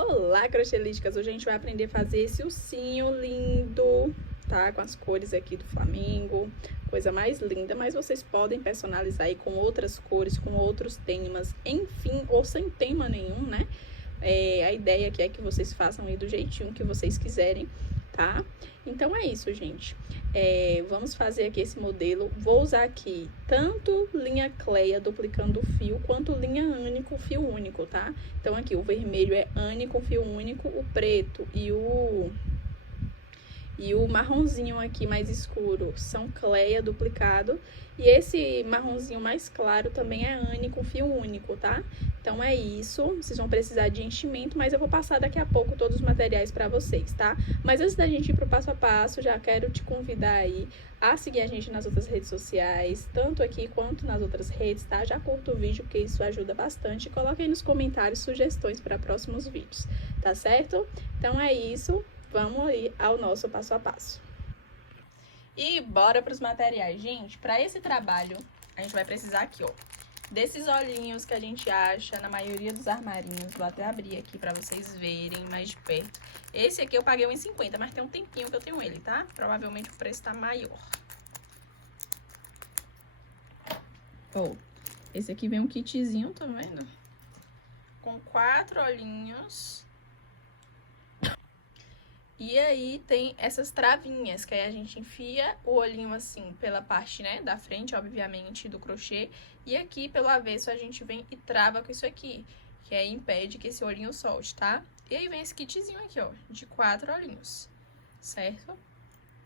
Olá, crochelísticas! Hoje a gente vai aprender a fazer esse ursinho lindo, tá? Com as cores aqui do Flamengo, coisa mais linda, mas vocês podem personalizar aí com outras cores, com outros temas, enfim, ou sem tema nenhum, né? A ideia aqui é que vocês façam aí do jeitinho que vocês quiserem, tá? Então é isso, gente. Vamos fazer aqui esse modelo. Vou usar aqui tanto linha Cleia duplicando o fio, quanto linha Anico fio único, tá? Então aqui o vermelho é Anico fio único, o preto e o marronzinho aqui mais escuro são Cleia duplicado. E esse marronzinho mais claro também é Anico fio único, tá? Então é isso, vocês vão precisar de enchimento, mas eu vou passar daqui a pouco todos os materiais para vocês, tá? Mas antes da gente ir pro passo a passo, já quero te convidar aí a seguir a gente nas outras redes sociais, tanto aqui quanto nas outras redes, tá? Já curta o vídeo, porque isso ajuda bastante. Coloque aí nos comentários sugestões para próximos vídeos, tá certo? Então é isso, vamos aí ao nosso passo a passo. E bora para os materiais, gente. Para esse trabalho, a gente vai precisar aqui, ó, desses olhinhos que a gente acha na maioria dos armarinhos. Vou até abrir aqui pra vocês verem mais de perto. Esse aqui eu paguei R$1,50, mas tem um tempinho que eu tenho ele, tá? Provavelmente o preço tá maior. Ó, esse aqui vem um kitzinho, tá vendo? Com 4 olhinhos. E aí tem essas travinhas, que aí a gente enfia o olhinho assim pela parte, né, da frente, obviamente, do crochê. E aqui pelo avesso a gente vem e trava com isso aqui, que aí impede que esse olhinho solte, tá? E aí vem esse kitzinho aqui, ó, de 4 olhinhos, certo?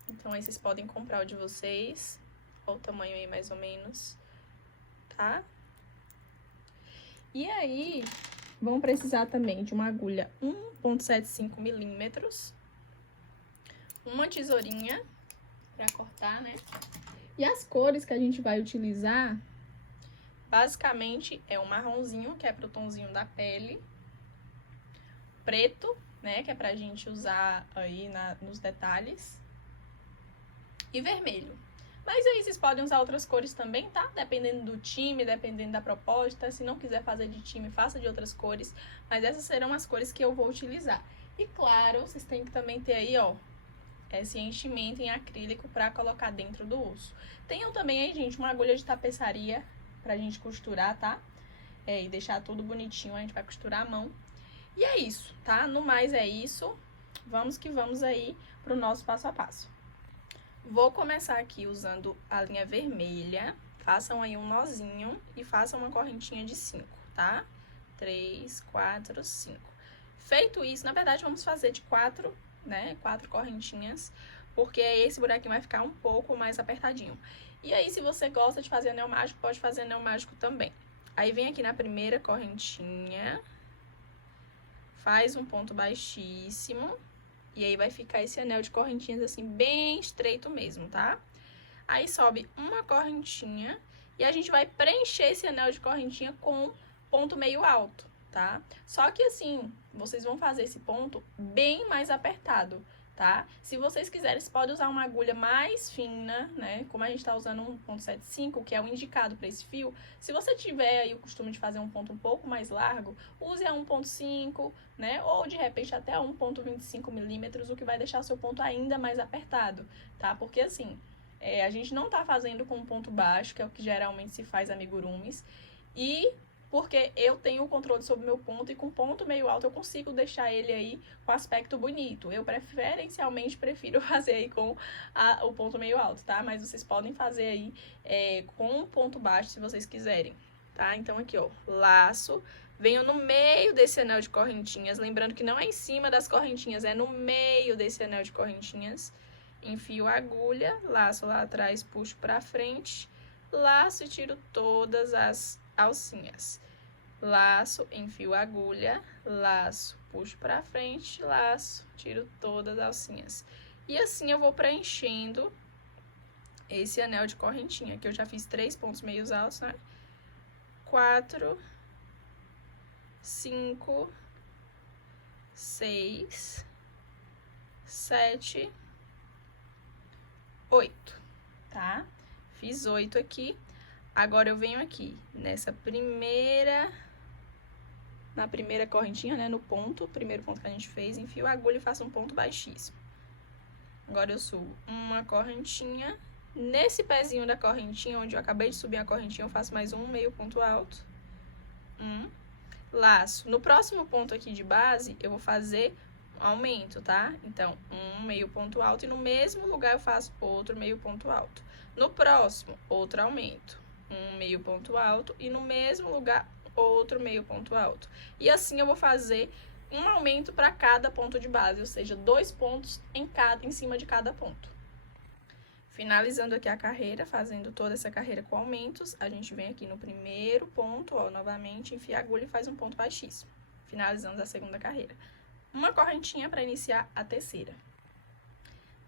Então aí vocês podem comprar o de vocês, olha o tamanho aí mais ou menos, tá? E aí vão precisar também de uma agulha 1,75 milímetros. Uma tesourinha pra cortar, né? E as cores que a gente vai utilizar, basicamente, é o marronzinho, que é pro tonzinho da pele. Preto, né? Que é pra gente usar aí nos detalhes. E vermelho. Mas aí vocês podem usar outras cores também, tá? Dependendo do time, dependendo da proposta. Se não quiser fazer de time, faça de outras cores. Mas essas serão as cores que eu vou utilizar. E claro, vocês têm que também ter aí, ó, esse enchimento em acrílico pra colocar dentro do osso. Tenham também aí, gente, uma agulha de tapeçaria pra gente costurar, tá? E deixar tudo bonitinho, a gente vai costurar à mão. E é isso, tá? No mais é isso. Vamos que vamos aí pro nosso passo a passo. Vou começar aqui usando a linha vermelha. Façam aí um nozinho e façam uma correntinha de 5, tá? 3, 4, 5. Feito isso, na verdade, vamos fazer de 4, né? 4 correntinhas, porque aí esse buraquinho vai ficar um pouco mais apertadinho. E aí, se você gosta de fazer anel mágico, pode fazer anel mágico também. Aí, vem aqui na primeira correntinha, faz um ponto baixíssimo, e aí vai ficar esse anel de correntinhas assim, bem estreito mesmo, tá? Aí, sobe uma correntinha, e a gente vai preencher esse anel de correntinha com ponto meio alto, tá? Só que assim, vocês vão fazer esse ponto bem mais apertado, tá? Se vocês quiserem, vocês podem usar uma agulha mais fina, né? Como a gente tá usando 1,75, que é o indicado para esse fio. Se você tiver aí o costume de fazer um ponto um pouco mais largo, use a 1,5, né? Ou de repente até a 1,25 milímetros, o que vai deixar o seu ponto ainda mais apertado, tá? Porque assim, a gente não tá fazendo com um ponto baixo, que é o que geralmente se faz amigurumis, e porque eu tenho o controle sobre o meu ponto e com ponto meio alto eu consigo deixar ele aí com aspecto bonito. Eu preferencialmente prefiro fazer aí com o ponto meio alto, tá? Mas vocês podem fazer aí com ponto baixo se vocês quiserem, tá? Então aqui, ó, laço, venho no meio desse anel de correntinhas, lembrando que não é em cima das correntinhas, é no meio desse anel de correntinhas. Enfio a agulha, laço lá atrás, puxo pra frente, laço e tiro todas as alcinhas. Laço, enfio a agulha, laço, puxo pra frente, laço, tiro todas as alcinhas. E assim eu vou preenchendo esse anel de correntinha, que eu já fiz 3 pontos meios altos, né? 4, 5, 6, 7, 8, tá? Fiz 8 aqui. Agora, eu venho aqui nessa primeira na primeira correntinha, né, no ponto, primeiro ponto que a gente fez, enfio a agulha e faço um ponto baixíssimo. Agora eu subo uma correntinha, nesse pezinho da correntinha, onde eu acabei de subir a correntinha, eu faço mais um meio ponto alto, laço. No próximo ponto aqui de base, eu vou fazer um aumento, tá? Então, um meio ponto alto e no mesmo lugar eu faço outro meio ponto alto. No próximo, outro aumento, um meio ponto alto e no mesmo lugar, outro meio ponto alto. E assim eu vou fazer um aumento para cada ponto de base, ou seja, 2 pontos em cima de cada ponto. Finalizando aqui a carreira, fazendo toda essa carreira com aumentos, a gente vem aqui no primeiro ponto, ó, novamente, enfia a agulha e faz um ponto baixíssimo. Finalizando a segunda carreira. Uma correntinha para iniciar a terceira.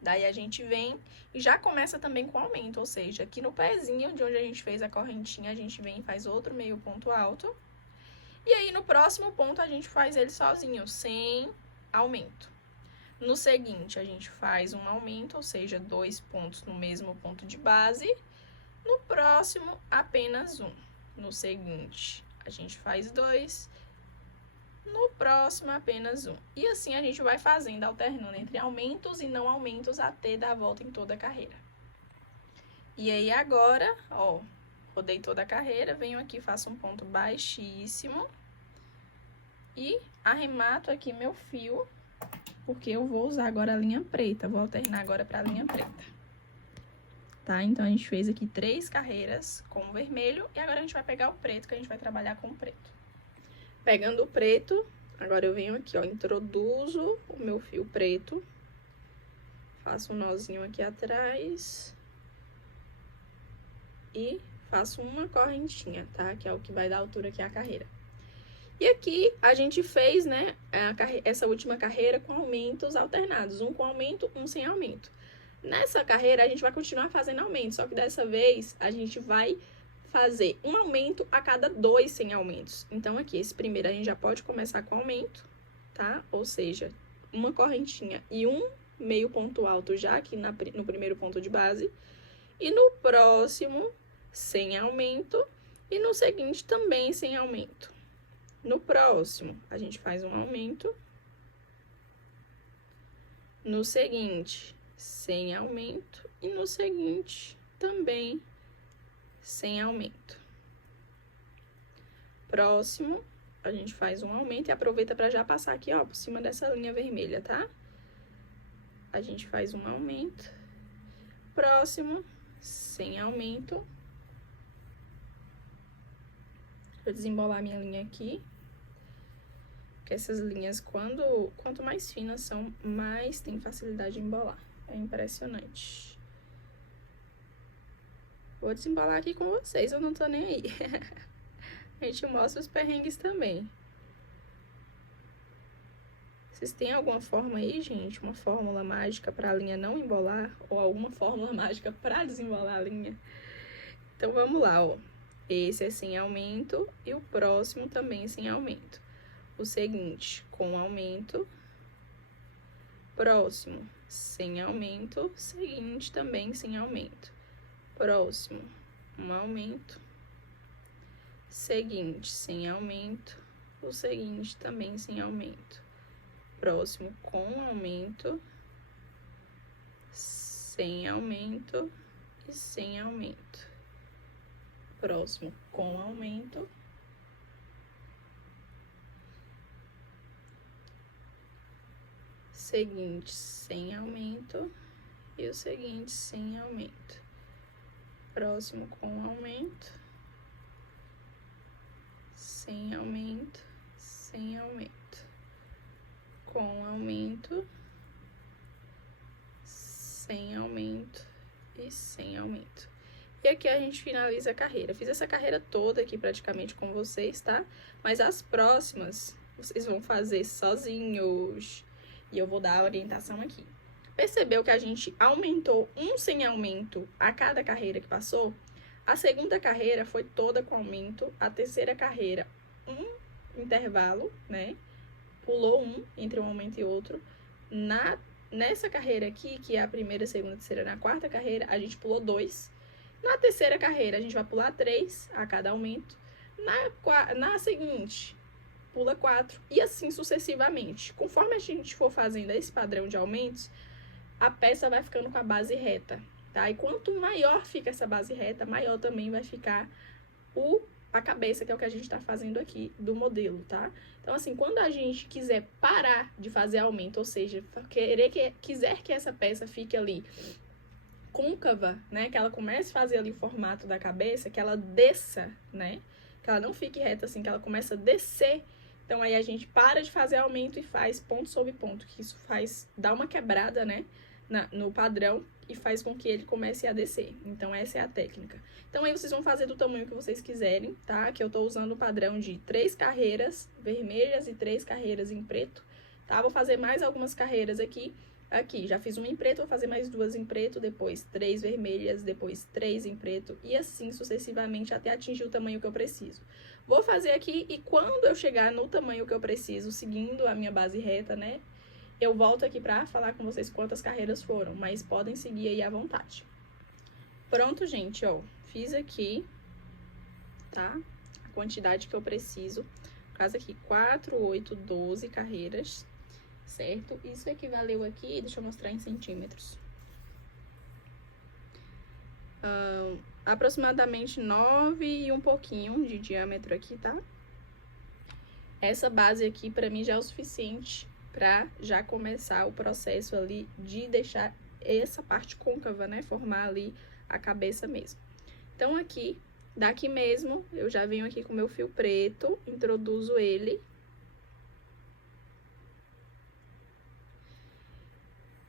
Daí a gente vem e já começa também com aumento, ou seja, aqui no pezinho de onde a gente fez a correntinha, a gente vem e faz outro meio ponto alto. E aí, no próximo ponto, a gente faz ele sozinho, sem aumento. No seguinte, a gente faz um aumento, ou seja, 2 pontos no mesmo ponto de base. No próximo, apenas um. No seguinte, a gente faz 2. No próximo, apenas um. E assim a gente vai fazendo, alternando entre aumentos e não aumentos até dar a volta em toda a carreira. E aí, agora, ó, rodei toda a carreira, venho aqui, faço um ponto baixíssimo e arremato aqui meu fio, porque eu vou usar agora a linha preta, vou alternar agora para a linha preta. Tá? Então, a gente fez aqui 3 carreiras com o vermelho e agora a gente vai pegar o preto, que a gente vai trabalhar com o preto. Pegando o preto, agora eu venho aqui, ó, introduzo o meu fio preto, faço um nozinho aqui atrás e faço uma correntinha, tá? Que é o que vai dar altura aqui à carreira. E aqui a gente fez, né, essa última carreira com aumentos alternados, um com aumento, um sem aumento. Nessa carreira a gente vai continuar fazendo aumento, só que dessa vez a gente vai fazer um aumento a cada 2 sem aumentos. Então aqui, esse primeiro a gente já pode começar com aumento, tá? Ou seja, uma correntinha e um meio ponto alto já aqui no primeiro ponto de base. E no próximo, sem aumento. E no seguinte, também sem aumento. No próximo, a gente faz um aumento. No seguinte, sem aumento. E no seguinte, também sem aumento. Próximo, a gente faz um aumento e aproveita para já passar aqui, ó, por cima dessa linha vermelha, tá? A gente faz um aumento. Próximo, sem aumento. Vou desembolar minha linha aqui. Porque essas linhas, quanto mais finas são, mais tem facilidade de embolar. É impressionante. Vou desembolar aqui com vocês, eu não tô nem aí. A gente mostra os perrengues também. Vocês têm alguma forma aí, gente? Uma fórmula mágica pra linha não embolar? Ou alguma fórmula mágica pra desembolar a linha? Então, vamos lá, ó. Esse é sem aumento e o próximo também sem aumento. O seguinte, com aumento. Próximo, sem aumento. Seguinte, também sem aumento. Próximo, um aumento. Seguinte, sem aumento. O seguinte, também sem aumento. Próximo, com aumento. Sem aumento e sem aumento. Próximo, com aumento. Seguinte, sem aumento. E o seguinte, sem aumento. Próximo, com aumento. Sem aumento. Sem aumento. Com aumento. Sem aumento. E sem aumento. E aqui a gente finaliza a carreira. Fiz essa carreira toda aqui praticamente com vocês, tá? Mas as próximas, vocês vão fazer sozinhos. E eu vou dar a orientação aqui. Percebeu que a gente aumentou um sem aumento a cada carreira que passou? A segunda carreira foi toda com aumento. A terceira carreira, um intervalo, né? Pulou um entre um aumento e outro. Nessa carreira aqui, que é a primeira, segunda, terceira, na quarta carreira, a gente pulou 2. Na terceira carreira, a gente vai pular 3 a cada aumento. Na seguinte, pula 4 e assim sucessivamente. Conforme a gente for fazendo esse padrão de aumentos, a peça vai ficando com a base reta, tá? E quanto maior fica essa base reta, maior também vai ficar a cabeça, que é o que a gente tá fazendo aqui do modelo, tá? Então, assim, quando a gente quiser parar de fazer aumento, ou seja, quiser que essa peça fique ali côncava, né? Que ela comece a fazer ali o formato da cabeça, que ela desça, né? Que ela não fique reta assim, que ela começa a descer. Então, aí a gente para de fazer aumento e faz ponto sobre ponto, que isso dá uma quebrada, né? No padrão e faz com que ele comece a descer. Então, essa é a técnica. Então, aí vocês vão fazer do tamanho que vocês quiserem, tá? Que eu tô usando o padrão de 3 carreiras vermelhas e 3 carreiras em preto, tá? Vou fazer mais algumas carreiras aqui. Aqui, já fiz uma em preto, vou fazer mais 2 em preto, depois 3 vermelhas, depois 3 em preto e assim sucessivamente até atingir o tamanho que eu preciso. Vou fazer aqui e quando eu chegar no tamanho que eu preciso, seguindo a minha base reta, né? Eu volto aqui pra falar com vocês quantas carreiras foram, mas podem seguir aí à vontade. Pronto, gente, ó, fiz aqui, tá? A quantidade que eu preciso. No caso aqui, 4, 8, 12 carreiras. Certo? Isso equivaleu aqui, deixa eu mostrar em centímetros. Aproximadamente 9 e um pouquinho de diâmetro aqui, tá? Essa base aqui, pra mim, já é o suficiente pra já começar o processo ali de deixar essa parte côncava, né? Formar ali a cabeça mesmo. Então, aqui, daqui mesmo, eu já venho aqui com o meu fio preto, introduzo ele.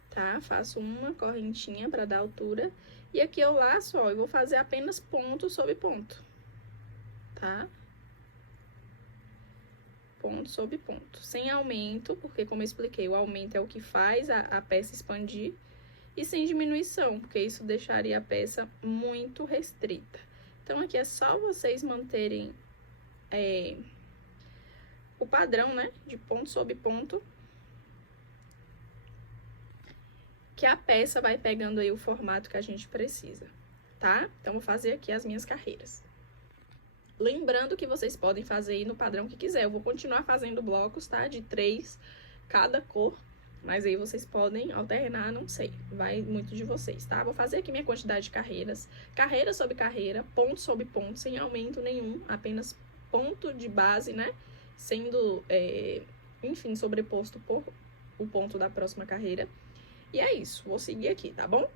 Tá? Faço uma correntinha para dar altura. E aqui eu laço, ó, eu vou fazer apenas ponto sobre ponto, tá? Ponto sobre ponto. Sem aumento, porque como eu expliquei, o aumento é o que faz a peça expandir. E sem diminuição, porque isso deixaria a peça muito restrita. Então, aqui é só vocês manterem o padrão, né? De ponto sobre ponto. Que a peça vai pegando aí o formato que a gente precisa, tá? Então, vou fazer aqui as minhas carreiras. Lembrando que vocês podem fazer aí no padrão que quiser. Eu vou continuar fazendo blocos, tá? De 3 cada cor, mas aí vocês podem alternar, não sei. Vai muito de vocês, tá? Vou fazer aqui minha quantidade de carreiras. Carreira sobre carreira, ponto sobre ponto, sem aumento nenhum. Apenas ponto de base, né? Sendo, enfim, sobreposto por o ponto da próxima carreira. E é isso, vou seguir aqui, tá bom?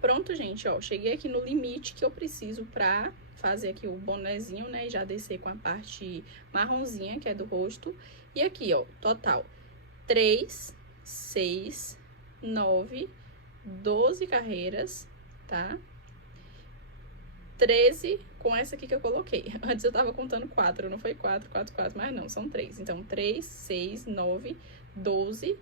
Pronto, gente, ó, cheguei aqui no limite que eu preciso pra fazer aqui o bonezinho, né? E já descer com a parte marronzinha, que é do rosto. E aqui, ó, total, 3, 6, 9, 12 carreiras, tá? 13 com essa aqui que eu coloquei. Antes eu tava contando 4, não foi 4, mas não, são 3. Então, 3, 6, 9, 12...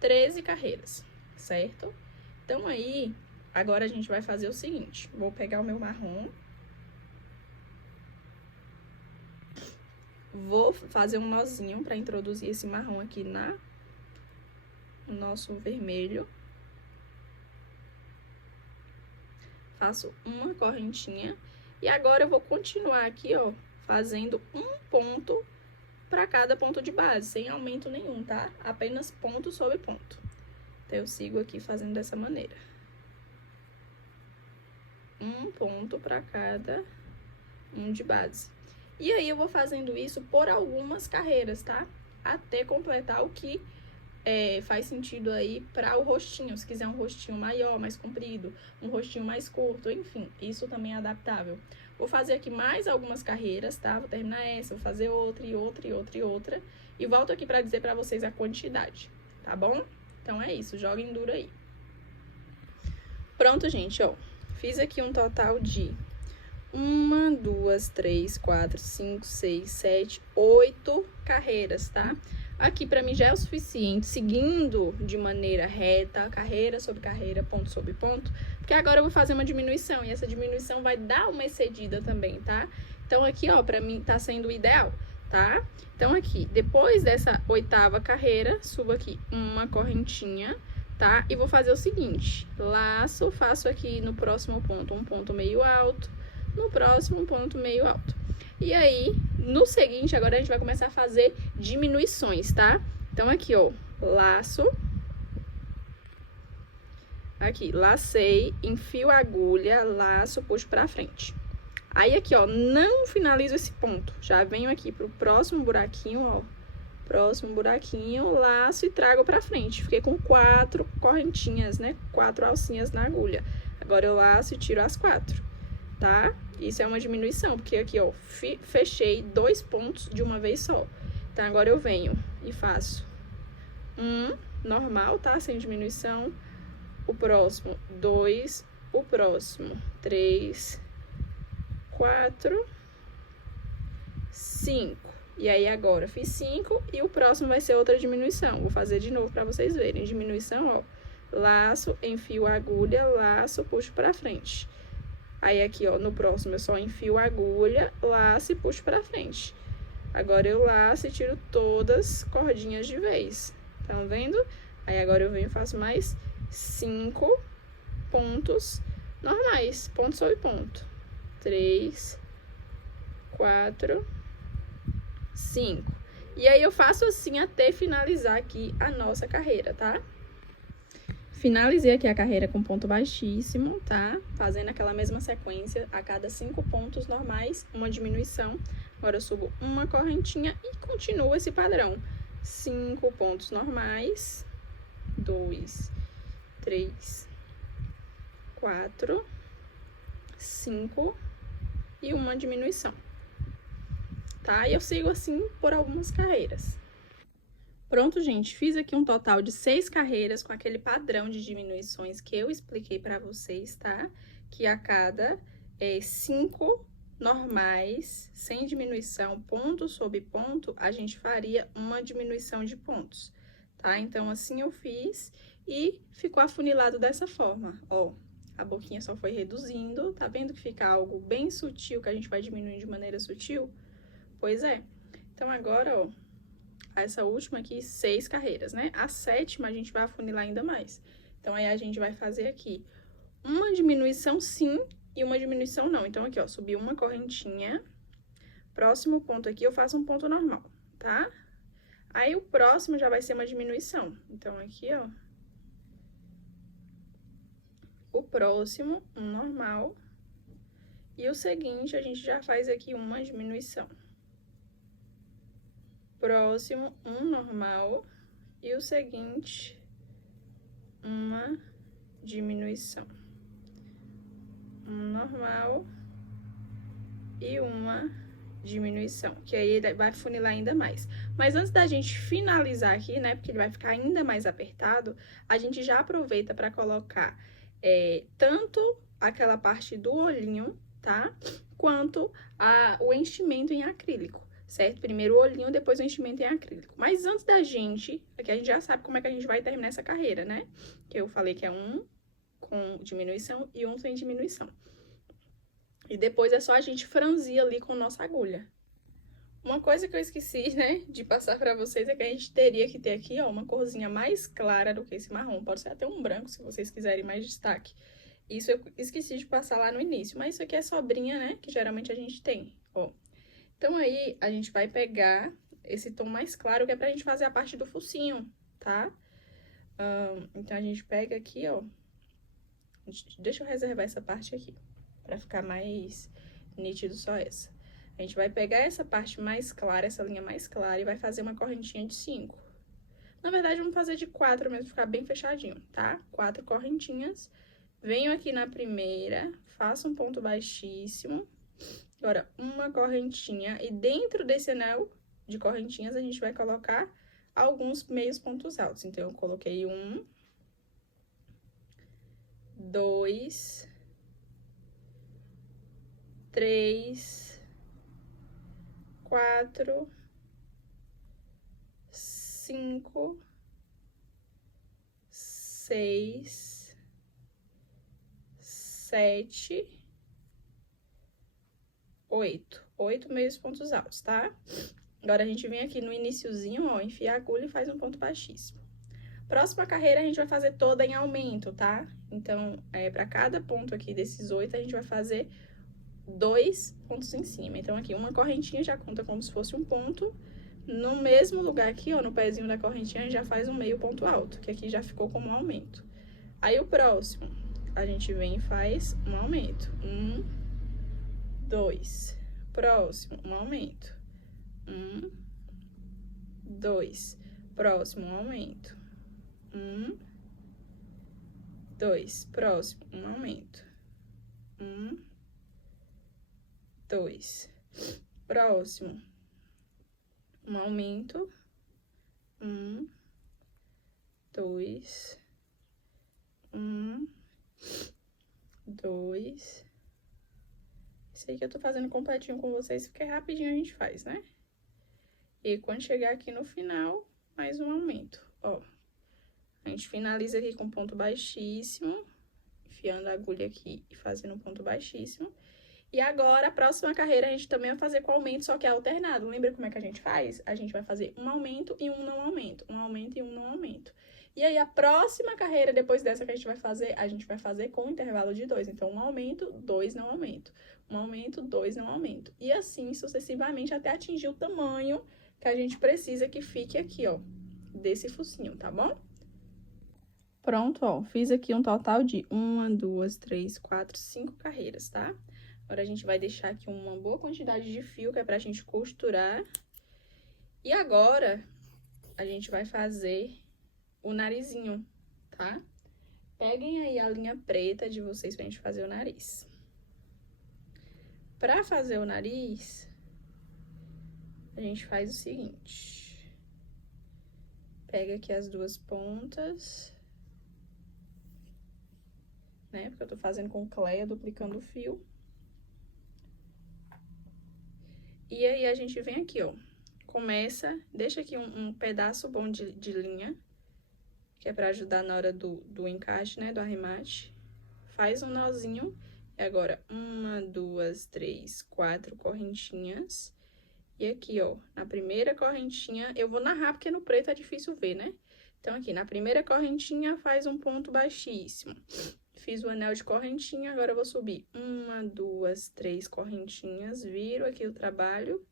13 carreiras, certo? Então, aí, agora a gente vai fazer o seguinte. Vou pegar o meu marrom. Vou fazer um nozinho pra introduzir esse marrom aqui no nosso vermelho. Faço uma correntinha. E agora eu vou continuar aqui, ó, fazendo um ponto para cada ponto de base, sem aumento nenhum, tá? Apenas ponto sobre ponto. Então, eu sigo aqui fazendo dessa maneira. Um ponto para cada um de base. E aí, eu vou fazendo isso por algumas carreiras, tá? Até completar o que faz sentido aí para o rostinho. Se quiser um rostinho maior, mais comprido, um rostinho mais curto, enfim, isso também é adaptável. Vou fazer aqui mais algumas carreiras, tá? Vou terminar essa, vou fazer outra e outra e outra e outra. E volto aqui pra dizer pra vocês a quantidade, tá bom? Então, é isso, joguem duro aí. Pronto, gente, ó. Fiz aqui um total de 1, 2, 3, 4, 5, 6, 7, 8 carreiras, tá? Aqui pra mim já é o suficiente, seguindo de maneira reta, carreira sobre carreira, ponto sobre ponto, porque agora eu vou fazer uma diminuição, e essa diminuição vai dar uma excedida também, tá? Então, aqui, ó, pra mim tá sendo o ideal, tá? Então, aqui, depois dessa 8ª carreira, subo aqui uma correntinha, tá? E vou fazer o seguinte, laço, faço aqui no próximo ponto um ponto meio alto, no próximo um ponto meio alto. E aí, no seguinte, agora a gente vai começar a fazer diminuições, tá? Então, aqui, ó, laço. Aqui, lacei, enfio a agulha, laço, puxo pra frente. Aí, aqui, ó, não finalizo esse ponto. Já venho aqui pro próximo buraquinho, ó. Próximo buraquinho, laço e trago pra frente. Fiquei com 4 correntinhas, né? 4 alcinhas na agulha. Agora, eu laço e tiro as 4, tá? Isso é uma diminuição, porque aqui, ó, fechei 2 pontos de uma vez só. Então, agora eu venho e faço normal, tá? Sem diminuição. O próximo, 2. O próximo, 3, 4, 5. E aí, agora, fiz 5 e o próximo vai ser outra diminuição. Vou fazer de novo pra vocês verem. Diminuição, ó. Laço, enfio a agulha, laço, puxo pra frente. Aí, aqui, ó, no próximo, eu só enfio a agulha, laço e puxo pra frente. Agora, eu laço e tiro todas as cordinhas de vez. Estão vendo? Aí, agora eu venho e faço mais 5 pontos normais. Ponto sobre ponto. 3, 4, 5. E aí, eu faço assim até finalizar aqui a nossa carreira, tá? Finalizei aqui a carreira com ponto baixíssimo, tá? Fazendo aquela mesma sequência, a cada 5 pontos normais, uma diminuição. Agora, eu subo uma correntinha e continuo esse padrão. 5 pontos normais, 2, 3, 4, 5 e uma diminuição, tá? E eu sigo assim por algumas carreiras. Pronto, gente, fiz aqui um total de 6 carreiras com aquele padrão de diminuições que eu expliquei pra vocês, tá? Que a cada 5 normais, sem diminuição, ponto sobre ponto, a gente faria uma diminuição de pontos, tá? Então, assim eu fiz e ficou afunilado dessa forma, ó. A boquinha só foi reduzindo, tá vendo que fica algo bem sutil, que a gente vai diminuindo de maneira sutil? Pois é. Então, agora, ó, essa última aqui, 6 carreiras, né? A 7ª a gente vai afunilar ainda mais. Então, aí a gente vai fazer aqui uma diminuição sim e uma diminuição não. Então, aqui, ó, subi uma correntinha. Próximo ponto aqui, eu faço um ponto normal, tá? Aí, o próximo já vai ser uma diminuição. Então, aqui, ó. O próximo, um normal. E o seguinte, a gente já faz aqui uma diminuição. Próximo, um normal. E o seguinte, uma diminuição. Um normal e uma diminuição, que aí ele vai funilar ainda mais. Mas antes da gente finalizar aqui, né, porque ele vai ficar ainda mais apertado, a gente já aproveita para colocar tanto aquela parte do olhinho, tá? Quanto o enchimento em acrílico, certo? Primeiro o olhinho, depois o enchimento em acrílico. Mas antes da gente, aqui a gente já sabe como é que a gente vai terminar essa carreira, né? Que eu falei que é um com diminuição e um sem diminuição. E depois é só a gente franzir ali com nossa agulha. Uma coisa que eu esqueci, né, de passar pra vocês é que a gente teria que ter aqui, ó, uma corzinha mais clara do que esse marrom. Pode ser até um branco, se vocês quiserem mais destaque. Isso eu esqueci de passar lá no início, mas isso aqui é sobrinha, né, que geralmente a gente tem, ó. Então, aí, a gente vai pegar esse tom mais claro, que é pra gente fazer a parte do focinho, tá? Então, a gente pega aqui, ó. Deixa eu reservar essa parte aqui, pra ficar mais nítido só essa. A gente vai pegar essa parte mais clara, essa linha mais clara, e vai fazer uma correntinha de 5. Na verdade, vamos fazer de 4 mesmo, ficar bem fechadinho, tá? 4 correntinhas. Venho aqui na primeira, faço um ponto baixíssimo. Agora, uma correntinha. E dentro desse anel de correntinhas, a gente vai colocar alguns meios pontos altos. Então, eu coloquei 1, 2, 3, 4, 5, 6, 7, 8. 8 meios pontos altos, tá? Agora, a gente vem aqui no iniciozinho, ó, enfia a agulha e faz um ponto baixíssimo. Próxima carreira, a gente vai fazer toda em aumento, tá? Então, pra cada ponto aqui desses 8, a gente vai fazer 2 pontos em cima. Então, aqui, uma correntinha já conta como se fosse um ponto. No mesmo lugar aqui, ó, no pezinho da correntinha, a gente já faz um meio ponto alto, que aqui já ficou como um aumento. Aí, o próximo, a gente vem e faz um aumento. 1, 2. Próximo, um aumento. 1, 2. Próximo, um aumento. 1, 2. Próximo, um aumento. 1, 2. Próximo, um aumento. 1, 2. 1, 2. Esse aí que eu tô fazendo completinho com vocês, porque rapidinho a gente faz, né? E quando chegar aqui no final, mais um aumento, ó. A gente finaliza aqui com ponto baixíssimo, enfiando a agulha aqui e fazendo um ponto baixíssimo. E agora, a próxima carreira, a gente também vai fazer com aumento, só que é alternado. Lembra como é que a gente faz? A gente vai fazer um aumento e um não aumento. Um aumento e um não aumento. E aí, a próxima carreira, depois dessa que a gente vai fazer com um intervalo de 2. Então, um aumento, 2 não aumento. Um aumento, 2 não aumento. E assim, sucessivamente, até atingir o tamanho que a gente precisa que fique aqui, ó, desse focinho, tá bom? Pronto, ó, fiz aqui um total de 1, 2, 3, 4, 5 carreiras, tá? Agora, a gente vai deixar aqui uma boa quantidade de fio, que é pra gente costurar. E agora, a gente vai fazer o narizinho, tá? Peguem aí a linha preta de vocês pra gente fazer o nariz. Pra fazer o nariz, a gente faz o seguinte. Pega aqui as duas pontas, né? Porque eu tô fazendo com Cleia, duplicando o fio. E aí, a gente vem aqui, ó. Começa, deixa aqui um pedaço bom de linha, que é pra ajudar na hora do encaixe, né? Do arremate. Faz um nozinho. E agora, 1, 2, 3, 4 correntinhas. E aqui, ó, na primeira correntinha, eu vou narrar porque no preto é difícil ver, né? Então, aqui, na primeira correntinha, faz um ponto baixíssimo. Fiz o anel de correntinha, agora eu vou subir 1, 2, 3 correntinhas, viro aqui o trabalho.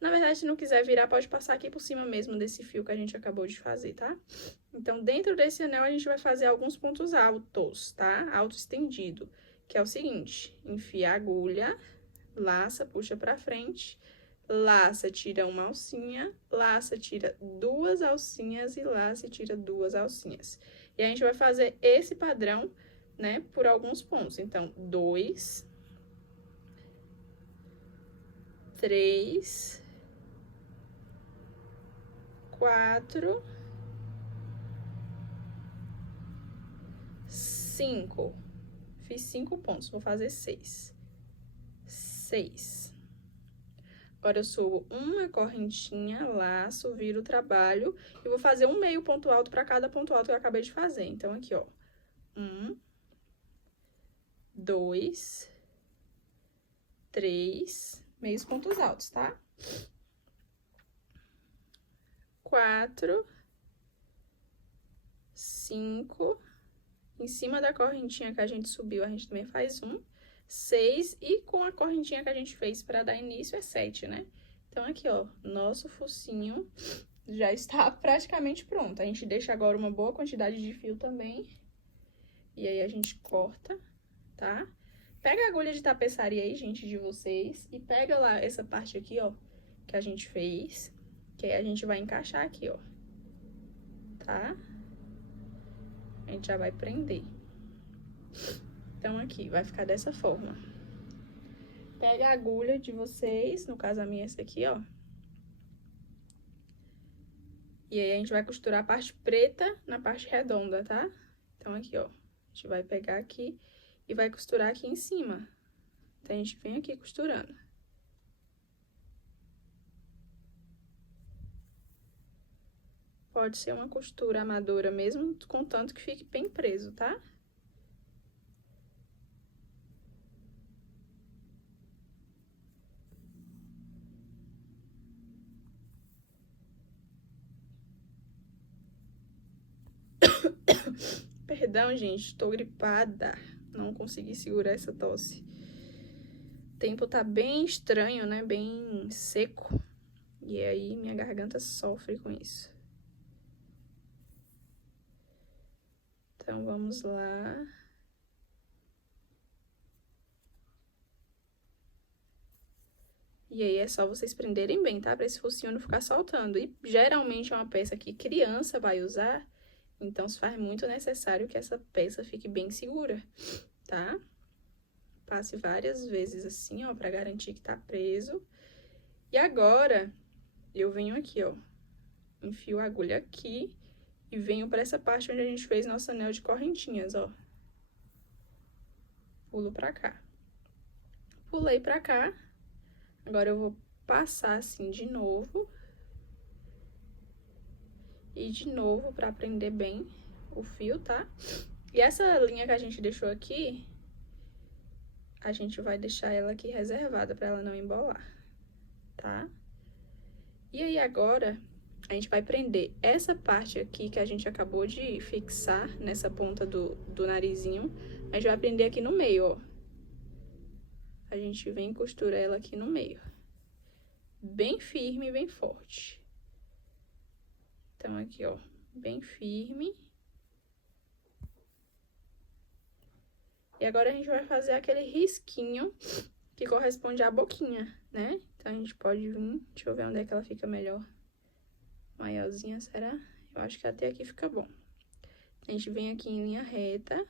Na verdade, se não quiser virar, pode passar aqui por cima mesmo desse fio que a gente acabou de fazer, tá? Então, dentro desse anel, a gente vai fazer alguns pontos altos, tá? Alto estendido, que é o seguinte, enfia a agulha, laça, puxa pra frente, laça, tira uma alcinha, laça, tira 2 alcinhas e laça e tira 2 alcinhas. E a gente vai fazer esse padrão, né, por alguns pontos. Então, 2, 3, 4, 5. Fiz 5 pontos, vou fazer 6. 6. Agora, eu subo uma correntinha, laço, viro o trabalho e vou fazer um meio ponto alto para cada ponto alto que eu acabei de fazer. Então, aqui, ó, 1, 2, 3, meios pontos altos, tá? 4, 5, em cima da correntinha que a gente subiu, a gente também faz 1, 6, e com a correntinha que a gente fez para dar início é 7, né? Então, aqui, ó, nosso focinho já está praticamente pronto. A gente deixa agora uma boa quantidade de fio também. E aí, a gente corta, tá? Pega a agulha de tapeçaria aí, gente, de vocês, e pega lá essa parte aqui, ó, que a gente fez, que aí a gente vai encaixar aqui, ó, tá? A gente já vai prender. Então, aqui, vai ficar dessa forma. Pega a agulha de vocês, no caso a minha é essa aqui, ó. E aí, a gente vai costurar a parte preta na parte redonda, tá? Então, aqui, ó, a gente vai pegar aqui e vai costurar aqui em cima. Então, a gente vem aqui costurando. Pode ser uma costura amadora mesmo, contanto que fique bem preso, tá? Perdão, gente, tô gripada. Não consegui segurar essa tosse. tempo tá bem estranho, né? Bem seco. E aí minha garganta sofre com isso. Então, vamos lá. E aí é só vocês prenderem bem, tá? Pra esse focinho não ficar soltando. E geralmente é uma peça que criança vai usar, então se faz muito necessário que essa peça fique bem segura, tá? Passe várias vezes assim, ó, pra garantir que tá preso. E agora, eu venho aqui, ó, enfio a agulha aqui e venho pra essa parte onde a gente fez nosso anel de correntinhas, ó. Pulo pra cá. Pulei pra cá. Agora eu vou passar assim de novo. E de novo pra prender bem o fio, tá? E essa linha que a gente deixou aqui, a gente vai deixar ela aqui reservada pra ela não embolar, tá? E aí agora, a gente vai prender essa parte aqui que a gente acabou de fixar nessa ponta do narizinho. A gente vai prender aqui no meio, ó. A gente vem e costura ela aqui no meio. Bem firme e bem forte. Então, aqui, ó, bem firme. E agora a gente vai fazer aquele risquinho que corresponde à boquinha, né? Então, a gente pode vir... Deixa eu ver onde é que ela fica melhor. Maiorzinha, será? Eu acho que até aqui fica bom. A gente vem aqui em linha reta.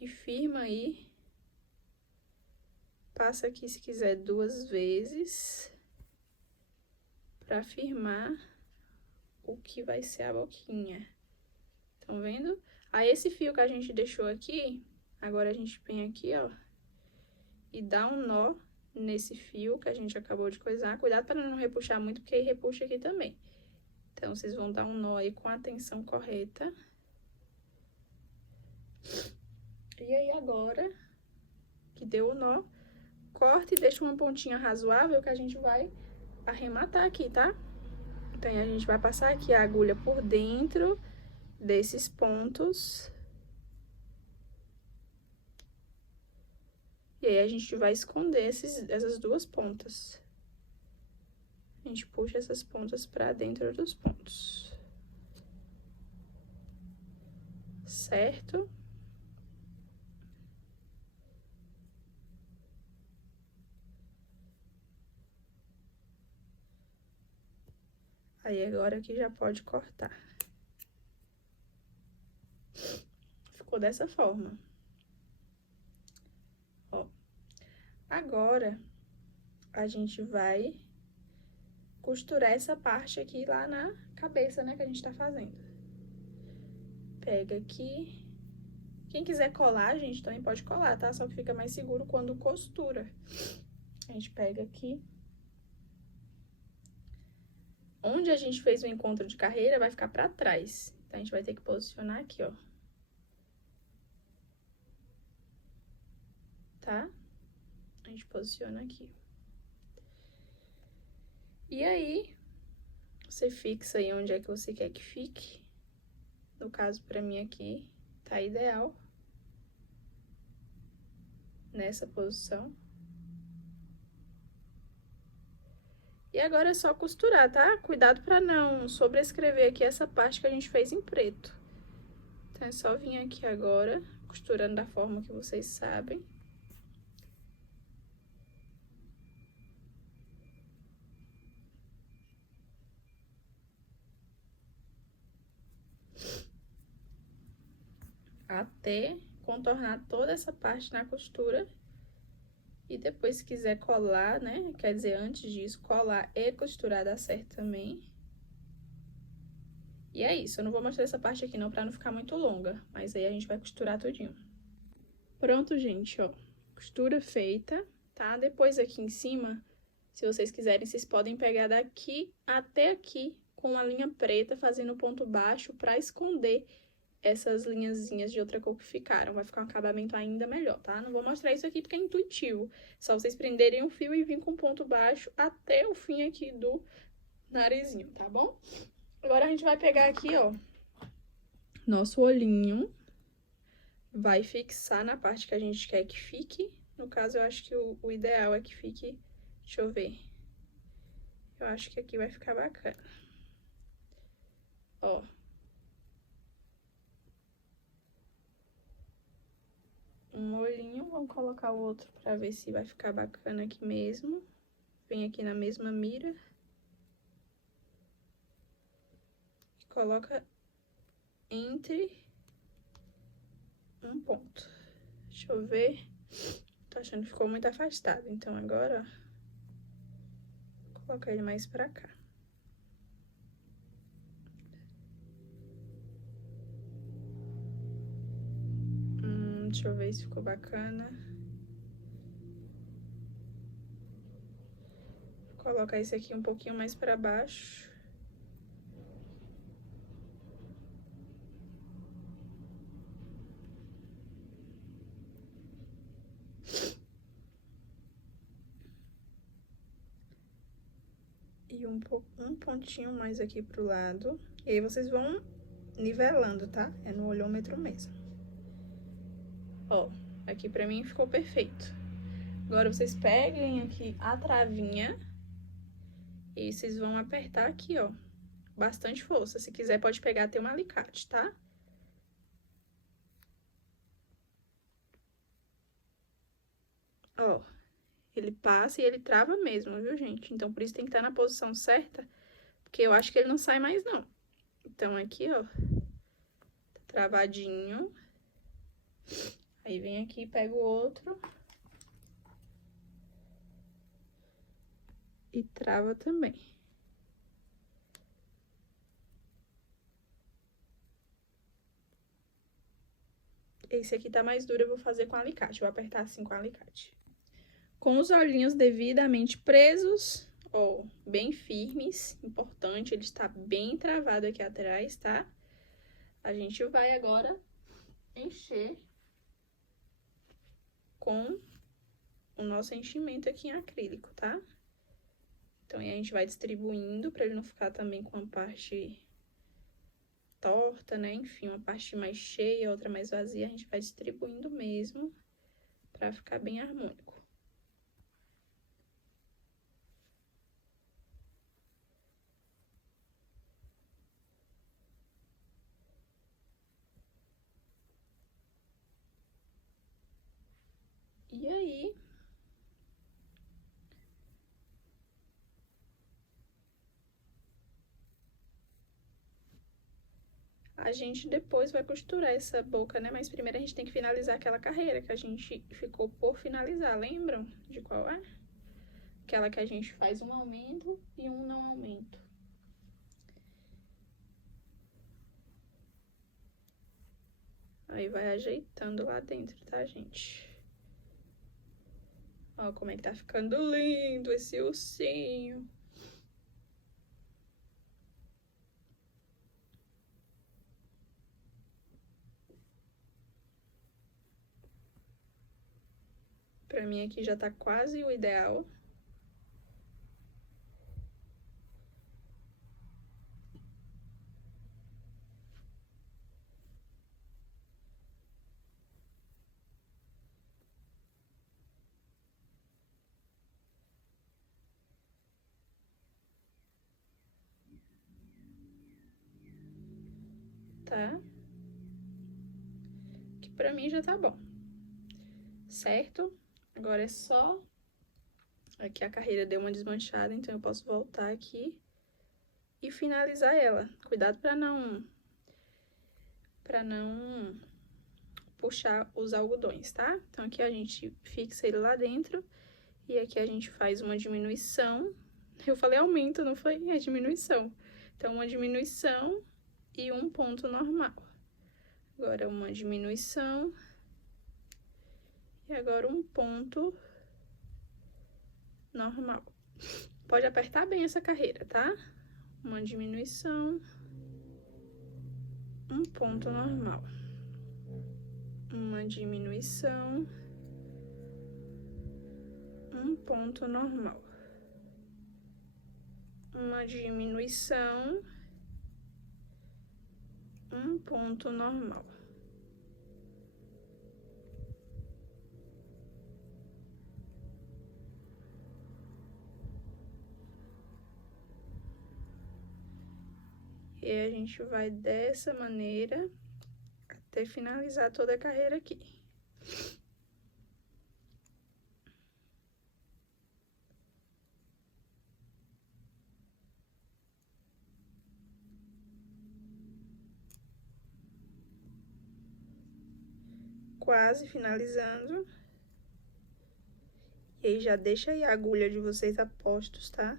E firma aí. Passa aqui, se quiser, 2 vezes. Pra firmar o que vai ser a boquinha. Estão vendo? Aí, esse fio que a gente deixou aqui, agora a gente vem aqui, ó. E dá um nó nesse fio que a gente acabou de coisar. Cuidado para não repuxar muito, porque aí repuxa aqui também. Então, vocês vão dar um nó aí com a tensão correta. E aí, agora que deu o nó, corta e deixa uma pontinha razoável que a gente vai arrematar aqui, tá? Então, a gente vai passar aqui a agulha por dentro desses pontos. E aí, a gente vai esconder essas 2 pontas. A gente puxa essas pontas pra dentro dos pontos. Certo? Aí, agora aqui já pode cortar. Ficou dessa forma. Ó. Agora, a gente vai costurar essa parte aqui lá na cabeça, né, que a gente tá fazendo. Pega aqui. Quem quiser colar, gente, também pode colar, tá? Só que fica mais seguro quando costura. A gente pega aqui. Onde a gente fez o encontro de carreira vai ficar pra trás. Então, a gente vai ter que posicionar aqui, ó. Tá? A gente posiciona aqui. E aí, você fixa aí onde é que você quer que fique. No caso, pra mim aqui, tá ideal. Nessa posição. E agora é só costurar, tá? Cuidado pra não sobrescrever aqui essa parte que a gente fez em preto. Então, é só vir aqui agora, costurando da forma que vocês sabem. Até contornar toda essa parte na costura. E depois, se quiser colar, né? Quer dizer, antes disso, colar e costurar dá certo também. E é isso, eu não vou mostrar essa parte aqui não, pra não ficar muito longa. Mas aí a gente vai costurar tudinho. Pronto, gente, ó. Costura feita, tá? Depois aqui em cima, se vocês quiserem, vocês podem pegar daqui até aqui com a linha preta, fazendo ponto baixo pra esconder essas linhazinhas de outra cor que ficaram. Vai ficar um acabamento ainda melhor, tá? Não vou mostrar isso aqui porque é intuitivo. Só vocês prenderem o fio e vir com ponto baixo até o fim aqui do narizinho, tá bom? Agora, a gente vai pegar aqui, ó, nosso olhinho. vai fixar na parte que a gente quer que fique. No caso, eu acho que o ideal é que fique... Deixa eu ver. Eu acho que aqui vai ficar bacana. Ó. Um olhinho, vamos colocar o outro pra ver se vai ficar bacana aqui mesmo. Vem aqui na mesma mira. E coloca entre um ponto. Deixa eu ver. Tô achando que ficou muito afastado, então agora, ó, vou colocar ele mais pra cá. Deixa eu ver se ficou bacana. Vou colocar esse aqui um pouquinho mais pra baixo. E um pontinho mais aqui pro lado. E aí vocês vão nivelando, tá? É no olhômetro mesmo. Ó, aqui pra mim ficou perfeito. Agora, vocês peguem aqui a travinha e vocês vão apertar aqui, ó, bastante força. Se quiser, pode pegar até um alicate, tá? Ó, ele passa e ele trava mesmo, viu, gente? Então, por isso tem que estar na posição certa, porque eu acho que ele não sai mais, não. Então, aqui, ó, tá travadinho. Aí, vem aqui e pega o outro. E trava também. Esse aqui tá mais duro, eu vou fazer com alicate. Vou apertar assim com alicate. Com os olhinhos devidamente presos, ó, bem firmes. Importante, ele está bem travado aqui atrás, tá? A gente vai agora encher com o nosso enchimento aqui em acrílico, tá? Então, aí a gente vai distribuindo pra ele não ficar também com a parte torta, né? Enfim, uma parte mais cheia, outra mais vazia, a gente vai distribuindo mesmo pra ficar bem harmônico. E aí, a gente depois vai costurar essa boca, né? Mas primeiro a gente tem que finalizar aquela carreira que a gente ficou por finalizar. Lembram de qual é? Aquela que a gente faz um aumento e um não aumento. Aí vai ajeitando lá dentro, tá, gente? Ó, como é que tá ficando lindo esse ursinho. Pra mim aqui já tá quase o ideal. Tá? Que pra mim já tá bom. Certo? Agora é só... Aqui a carreira deu uma desmanchada, então eu posso voltar aqui e finalizar ela. Cuidado pra não puxar os algodões, tá? Então, aqui a gente fixa ele lá dentro e aqui a gente faz uma diminuição. Eu falei aumento, não foi? É diminuição. Então, uma diminuição e um ponto normal. Agora, uma diminuição e agora um ponto normal. Pode apertar bem essa carreira, tá? Uma diminuição, um ponto normal. Uma diminuição, um ponto normal. Uma diminuição, um ponto normal. E aí, a gente vai dessa maneira até finalizar toda a carreira aqui. Quase finalizando. E aí, já deixa aí a agulha de vocês a postos, tá?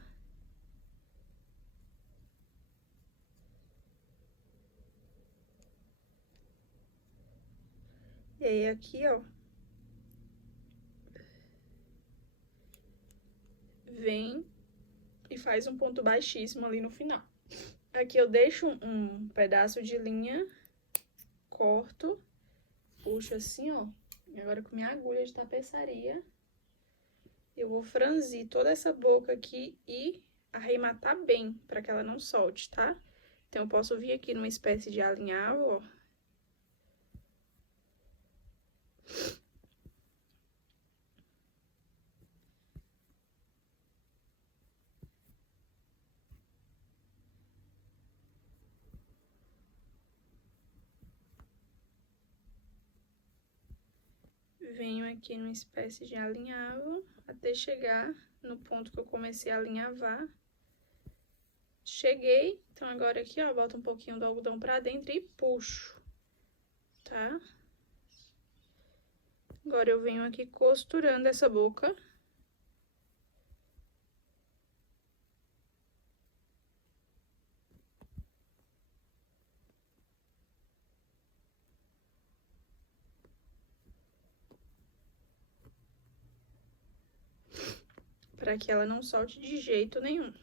E aí, aqui, ó, vem e faz um ponto baixíssimo ali no final. Aqui eu deixo um pedaço de linha, corto, puxo assim, ó. E agora com minha agulha de tapeçaria, eu vou franzir toda essa boca aqui e arrematar bem, pra que ela não solte, tá? Então, eu posso vir aqui numa espécie de alinhavo, ó. Venho aqui numa espécie de alinhavo, até chegar no ponto que eu comecei a alinhavar. Cheguei, então agora aqui, ó, boto um pouquinho do algodão pra dentro e puxo, tá? Agora eu venho aqui costurando essa boca. Pra que ela não solte de jeito nenhum.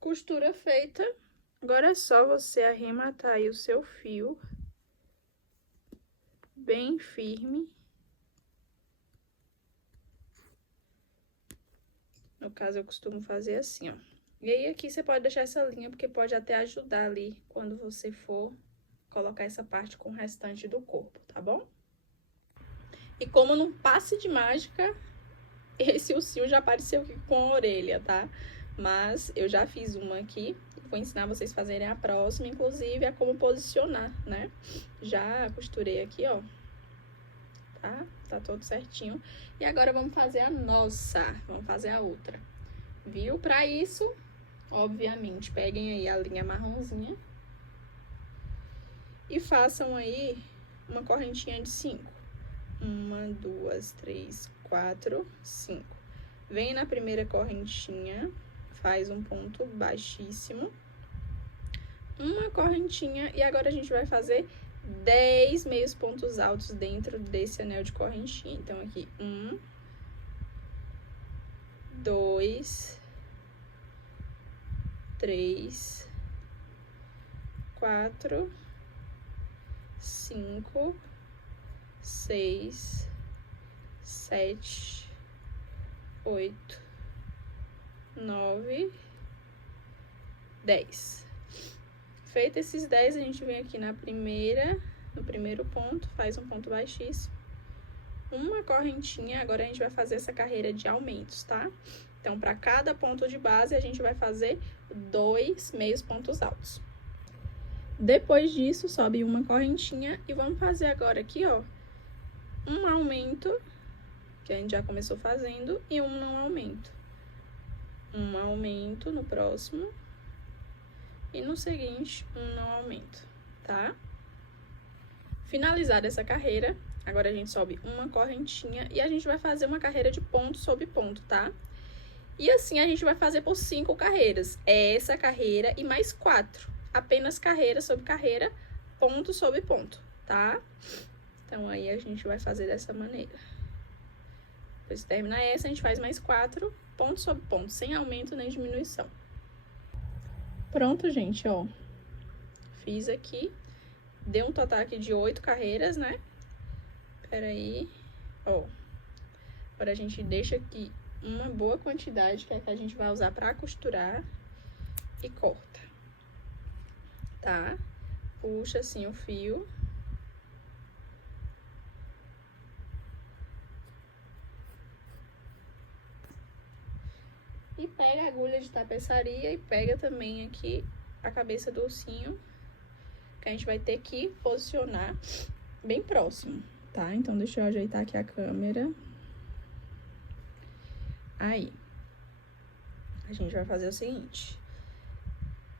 Costura feita, agora é só você arrematar aí o seu fio bem firme. No caso, eu costumo fazer assim, ó. E aí, aqui você pode deixar essa linha, porque pode até ajudar ali quando você for colocar essa parte com o restante do corpo, tá bom? E como num passe de mágica, esse ursinho já apareceu aqui com a orelha, tá? Mas eu já fiz uma aqui, vou ensinar vocês a fazerem a próxima, inclusive, a como posicionar, né? Já costurei aqui, ó. Tá? Tá tudo certinho. E agora vamos fazer a nossa, vamos fazer a outra. Viu? Pra isso, obviamente, peguem aí a linha marronzinha e façam aí uma correntinha de 5. 1, 2, 3, 4, 5. Vem na primeira correntinha, faz um ponto baixíssimo, uma correntinha, e agora a gente vai fazer 10 meios pontos altos dentro desse anel de correntinha. Então, aqui, 1, 2, 3, 4, 5, 6, 7, 8, 9, 10. Feito esses 10, a gente vem aqui no primeiro ponto, faz um ponto baixíssimo, uma correntinha. Agora a gente vai fazer essa carreira de aumentos, tá? Então, para cada ponto de base, a gente vai fazer 2 meios pontos altos. Depois disso, sobe uma correntinha e vamos fazer agora aqui, ó, um aumento, que a gente já começou fazendo, e um não aumento. Um aumento no próximo, e no seguinte, um não aumento, tá? Finalizada essa carreira, agora a gente sobe uma correntinha e a gente vai fazer uma carreira de ponto sobre ponto, tá? E assim a gente vai fazer por 5 carreiras. É essa carreira e mais 4. Apenas carreira sobre carreira, ponto sobre ponto, tá? Então, aí a gente vai fazer dessa maneira. Depois que terminar essa, a gente faz mais 4, ponto sobre ponto, sem aumento nem diminuição. Pronto, gente, ó. Fiz aqui. Deu um total aqui de 8 carreiras, né? Peraí. Ó. Agora, a gente deixa aqui uma boa quantidade, que é a que a gente vai usar pra costurar. E corta. Tá? Puxa assim o fio. E pega a agulha de tapeçaria e pega também aqui a cabeça do ursinho, que a gente vai ter que posicionar bem próximo, tá? Então, deixa eu ajeitar aqui a câmera. Aí, a gente vai fazer o seguinte.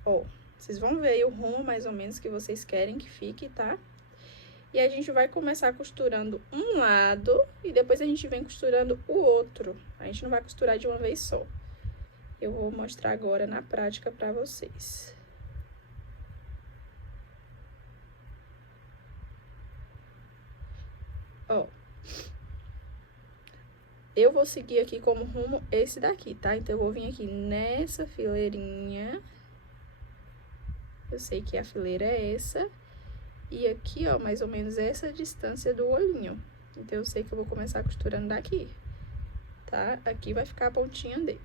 Ó, vocês vão ver aí o rumo mais ou menos que vocês querem que fique, tá? E a gente vai começar costurando um lado e depois a gente vem costurando o outro. A gente não vai costurar de uma vez só. Eu vou mostrar agora na prática pra vocês. Ó. Eu vou seguir aqui como rumo esse daqui, tá? Então, eu vou vir aqui nessa fileirinha. Eu sei que a fileira é essa. E aqui, ó, mais ou menos essa distância do olhinho. Então, eu sei que eu vou começar costurando daqui, tá? Aqui vai ficar a pontinha dele.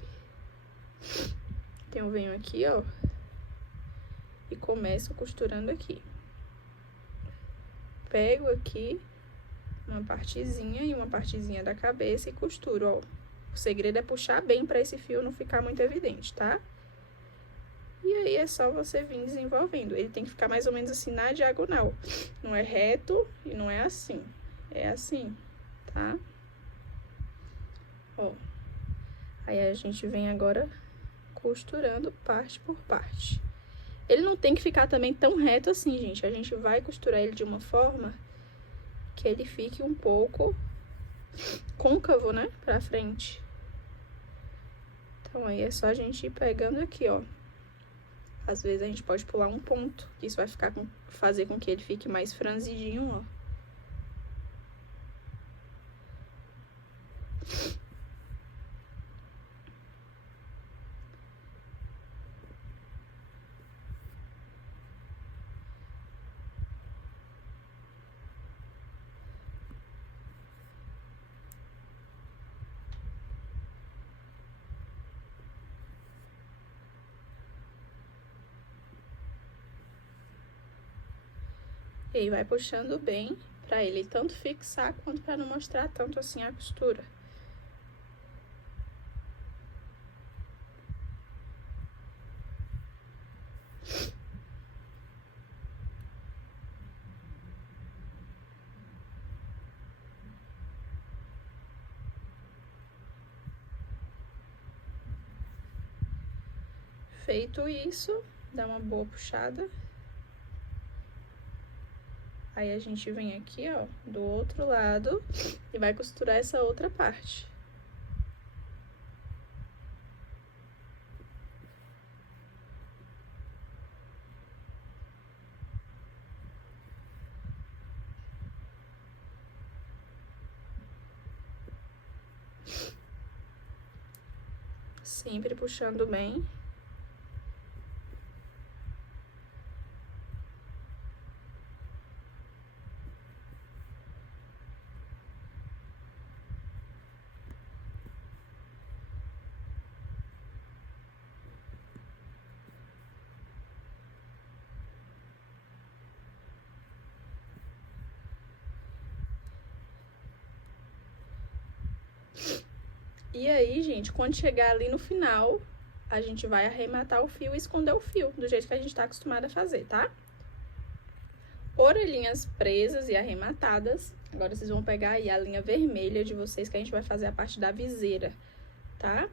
Então, eu venho aqui, ó, e começo costurando aqui. Pego aqui uma partezinha e uma partezinha da cabeça e costuro, ó. O segredo é puxar bem pra esse fio não ficar muito evidente, tá? E aí, é só você vir desenvolvendo. Ele tem que ficar mais ou menos assim na diagonal. Não é reto e não é assim. É assim, tá? Ó. Aí, a gente vem agora costurando parte por parte. Ele não tem que ficar também tão reto assim, gente. A gente vai costurar ele de uma forma que ele fique um pouco côncavo, né? Pra frente. Então, aí, é só a gente ir pegando aqui, ó. Às vezes, a gente pode pular um ponto. Isso vai fazer com que ele fique mais franzidinho, ó. E aí, vai puxando bem pra ele tanto fixar quanto pra não mostrar tanto assim a costura. Feito isso, dá uma boa puxada. Aí, a gente vem aqui, ó, do outro lado e vai costurar essa outra parte. Sempre puxando bem. E aí, gente, quando chegar ali no final, a gente vai arrematar o fio e esconder o fio, do jeito que a gente tá acostumado a fazer, tá? Orelhinhas presas e arrematadas. Agora, vocês vão pegar aí a linha vermelha de vocês, que a gente vai fazer a parte da viseira, tá?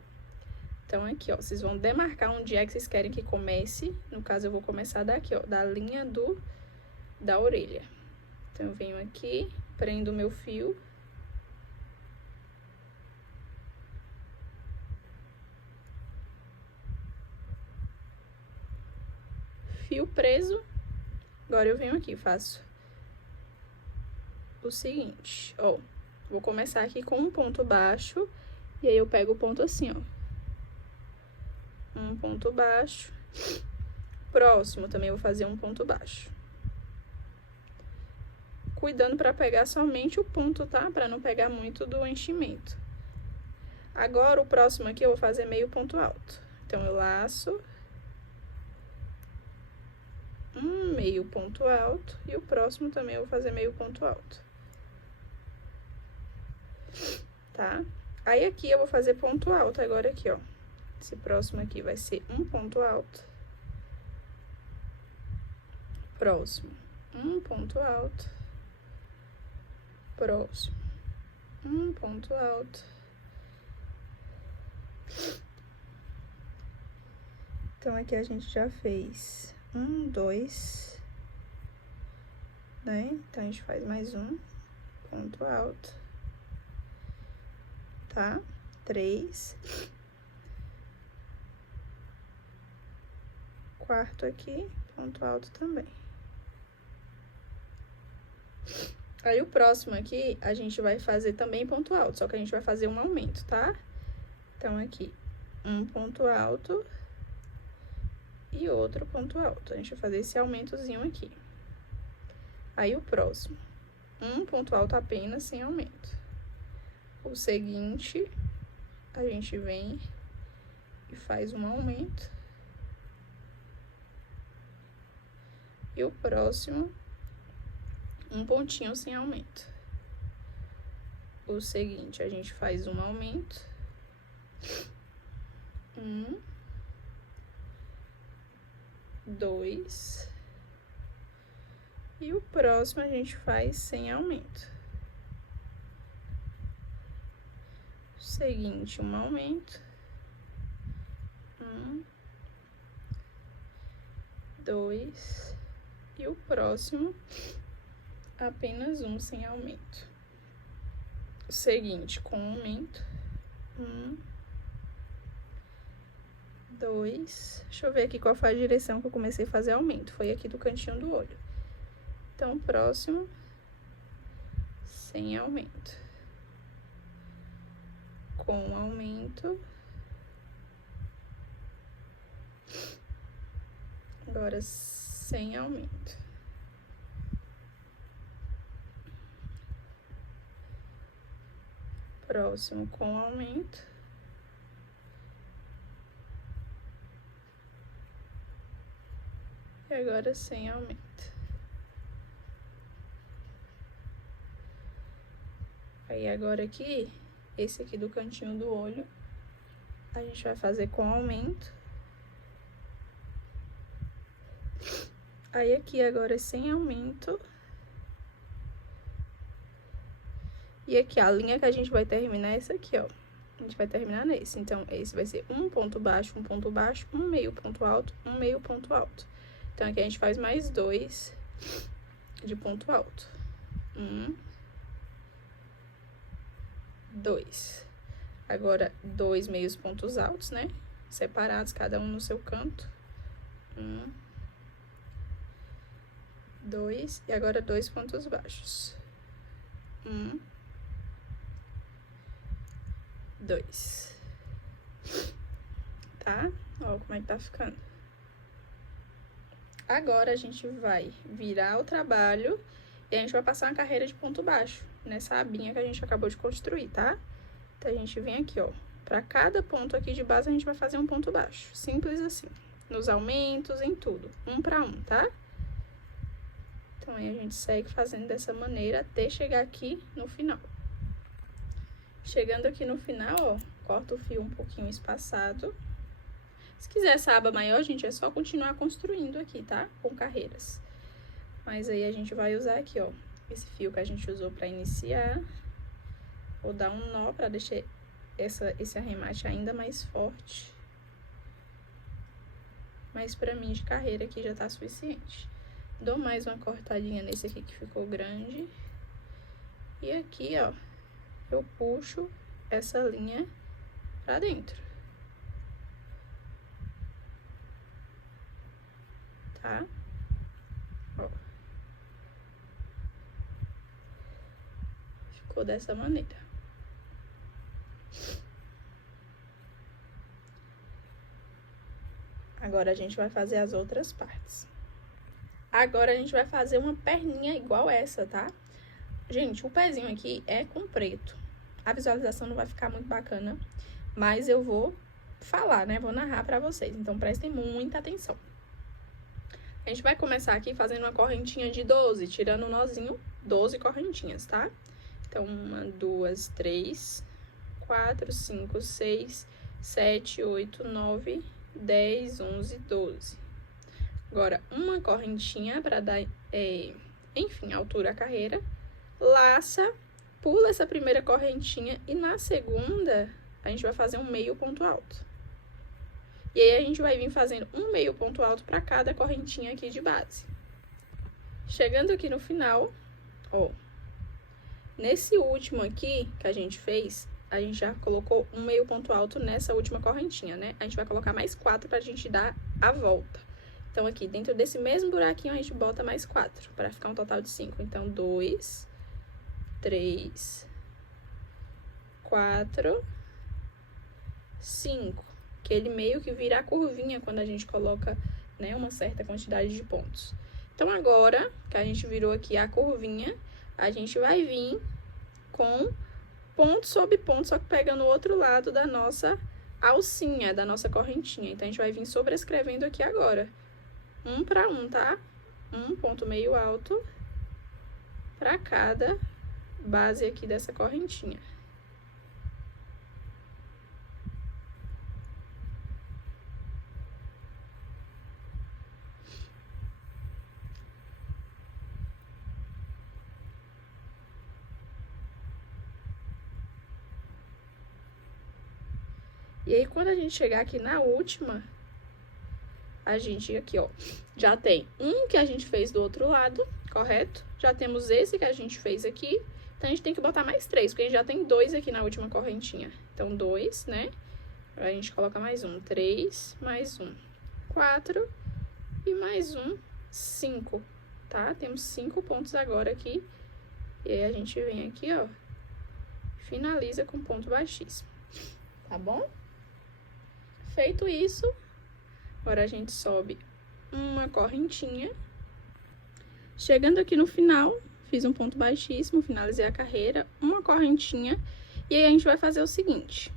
Então, aqui, ó, vocês vão demarcar onde é que vocês querem que comece. No caso, eu vou começar daqui, ó, da linha da orelha. Então, eu venho aqui, prendo o meu fio. Fio preso. Agora, eu venho aqui, faço o seguinte, ó. Vou começar aqui com um ponto baixo, e aí eu pego o ponto assim, ó. Um ponto baixo. Próximo, também vou fazer um ponto baixo. Cuidando pra pegar somente o ponto, tá? Pra não pegar muito do enchimento. Agora, o próximo aqui eu vou fazer meio ponto alto. Então, eu laço um meio ponto alto e o próximo também eu vou fazer meio ponto alto. Tá? Aí, aqui eu vou fazer ponto alto agora aqui, ó. Esse próximo aqui vai ser um ponto alto. próximo, um ponto alto, próximo, um ponto alto. Então, aqui a gente já fez 1, 2, né? Então, a gente faz mais um ponto alto, tá? 3. Quarto aqui, ponto alto também. Aí, o próximo aqui, a gente vai fazer também ponto alto, só que a gente vai fazer um aumento, tá? Então, aqui, um ponto alto e outro ponto alto. A gente vai fazer esse aumentozinho aqui. Aí, o próximo, um ponto alto apenas, sem aumento. O seguinte, a gente vem e faz um aumento. E o próximo, um pontinho sem aumento. O seguinte, a gente faz um aumento. 1, 2. E o próximo a gente faz sem aumento. O seguinte, um aumento. 1, 2. E o próximo, apenas um sem aumento. O seguinte, com aumento. 1, 2. Deixa eu ver aqui qual foi a direção que eu comecei a fazer aumento. Foi aqui do cantinho do olho. Então, próximo, sem aumento. Com aumento. Agora, sem aumento. Próximo, com aumento. E agora, sem aumento. Aí, agora aqui, esse aqui do cantinho do olho, a gente vai fazer com aumento. Aí, aqui agora, sem aumento. E aqui, a linha que a gente vai terminar é essa aqui, ó. A gente vai terminar nesse. Então, esse vai ser um ponto baixo, um meio ponto alto, um meio ponto alto. Então, aqui a gente faz mais 2 de ponto alto. 1, 2. Agora, 2 meios pontos altos, né? Separados, cada um no seu canto. 1, 2. E agora, 2 pontos baixos. 1, 2. Tá? Ó como é que tá ficando. Agora, a gente vai virar o trabalho e a gente vai passar uma carreira de ponto baixo nessa abinha que a gente acabou de construir, tá? Então, a gente vem aqui, ó. Pra cada ponto aqui de base, a gente vai fazer um ponto baixo. Simples assim. Nos aumentos, em tudo. Um pra um, tá? Então, aí a gente segue fazendo dessa maneira até chegar aqui no final. Chegando aqui no final, ó, corta o fio um pouquinho espaçado. Se quiser essa aba maior, gente, é só continuar construindo aqui, tá? Com carreiras. Mas aí a gente vai usar aqui, ó, esse fio que a gente usou pra iniciar. Vou dar um nó pra deixar esse arremate ainda mais forte. Mas pra mim, de carreira aqui já tá suficiente. Dou mais uma cortadinha nesse aqui que ficou grande. E aqui, ó, eu puxo essa linha pra dentro. Tá? Ó. Ficou dessa maneira. Agora, a gente vai fazer as outras partes. Agora, a gente vai fazer uma perninha igual essa, tá? Gente, o pezinho aqui é com preto. A visualização não vai ficar muito bacana, mas eu vou falar, né? Vou narrar pra vocês, então prestem muita atenção. A gente vai começar aqui fazendo uma correntinha de 12, tirando o nozinho, 12 correntinhas, tá? Então, 1, 2, 3, 4, 5, 6, 7, 8, 9, 10, 11, 12. Agora, uma correntinha para dar, enfim, altura à carreira. Laça, pula essa primeira correntinha e na segunda a gente vai fazer um meio ponto alto. E aí a gente vai vir fazendo um meio ponto alto para cada correntinha aqui de base. Chegando aqui no final, ó, nesse último aqui que a gente fez, a gente já colocou um meio ponto alto nessa última correntinha, né? A gente vai colocar mais 4 pra gente dar a volta. Então, aqui, dentro desse mesmo buraquinho, a gente bota mais 4, para ficar um total de 5. Então, 2, 3, 4, 5. Que ele meio que vira a curvinha quando a gente coloca, né, uma certa quantidade de pontos. Então, agora que a gente virou aqui a curvinha, a gente vai vir com ponto sobre ponto, só que pegando o outro lado da nossa alcinha, da nossa correntinha. Então, a gente vai vir sobrescrevendo aqui agora. 1 para 1, tá? Um ponto meio alto para cada base aqui dessa correntinha. E aí, quando a gente chegar aqui na última, a gente aqui, ó, já tem um que a gente fez do outro lado, correto? Já temos esse que a gente fez aqui, então a gente tem que botar mais 3, porque a gente já tem 2 aqui na última correntinha. Então, 2, né? A gente coloca mais um, 3, mais um, 4 e mais um, 5, tá? Temos 5 pontos agora aqui, e aí a gente vem aqui, ó, finaliza com ponto baixíssimo, tá bom? Feito isso, agora a gente sobe uma correntinha. Chegando aqui no final, fiz um ponto baixíssimo, finalizei a carreira, uma correntinha. E aí, a gente vai fazer o seguinte.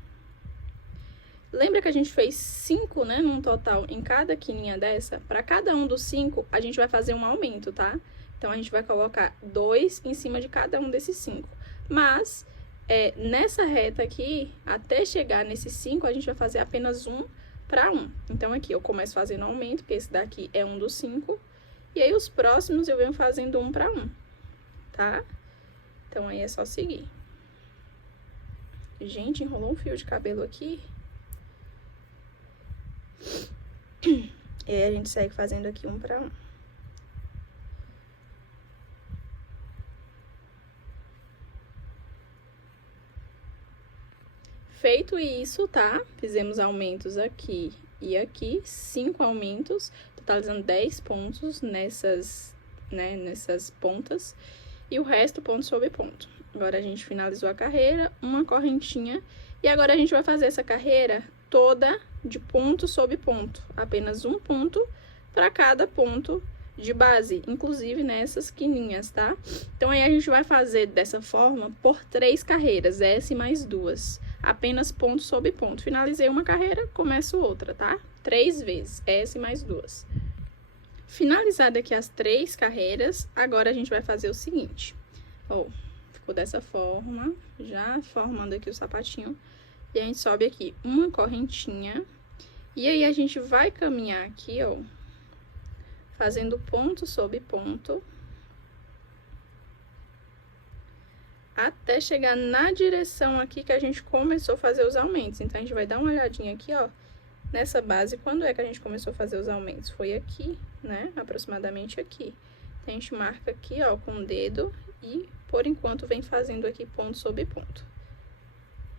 Lembra que a gente fez 5, né, num total em cada quininha dessa? Para cada um dos 5, a gente vai fazer um aumento, tá? Então, a gente vai colocar 2 em cima de cada um desses 5. Mas, nessa reta aqui, até chegar nesses 5, a gente vai fazer apenas 1 para 1. Então, aqui eu começo fazendo aumento, porque esse daqui é um dos 5. E aí, os próximos eu venho fazendo 1 para 1, tá? Então, aí é só seguir. Gente, enrolou um fio de cabelo aqui. E aí, a gente segue fazendo aqui 1 para 1. Feito isso, tá? Fizemos aumentos aqui e aqui, 5 aumentos, totalizando 10 pontos nessas, né, nessas pontas, e o resto ponto sobre ponto. Agora, a gente finalizou a carreira, uma correntinha, e agora a gente vai fazer essa carreira toda de ponto sobre ponto, apenas um ponto para cada ponto de base, inclusive nessas quininhas, tá? Então, aí a gente vai fazer dessa forma por 3 carreiras, essa e mais 2. Apenas ponto sobre ponto. Finalizei uma carreira, começo outra, tá? 3 vezes, essa e mais 2. Finalizada aqui as 3 carreiras, agora a gente vai fazer o seguinte. Ó, ficou dessa forma, já formando aqui o sapatinho. E a gente sobe aqui uma correntinha. E aí, a gente vai caminhar aqui, ó, fazendo ponto sobre ponto, até chegar na direção aqui que a gente começou a fazer os aumentos. Então, a gente vai dar uma olhadinha aqui, ó, nessa base. Quando é que a gente começou a fazer os aumentos? Foi aqui, né? Aproximadamente aqui. Então, a gente marca aqui, ó, com o dedo e, por enquanto, vem fazendo aqui ponto sobre ponto,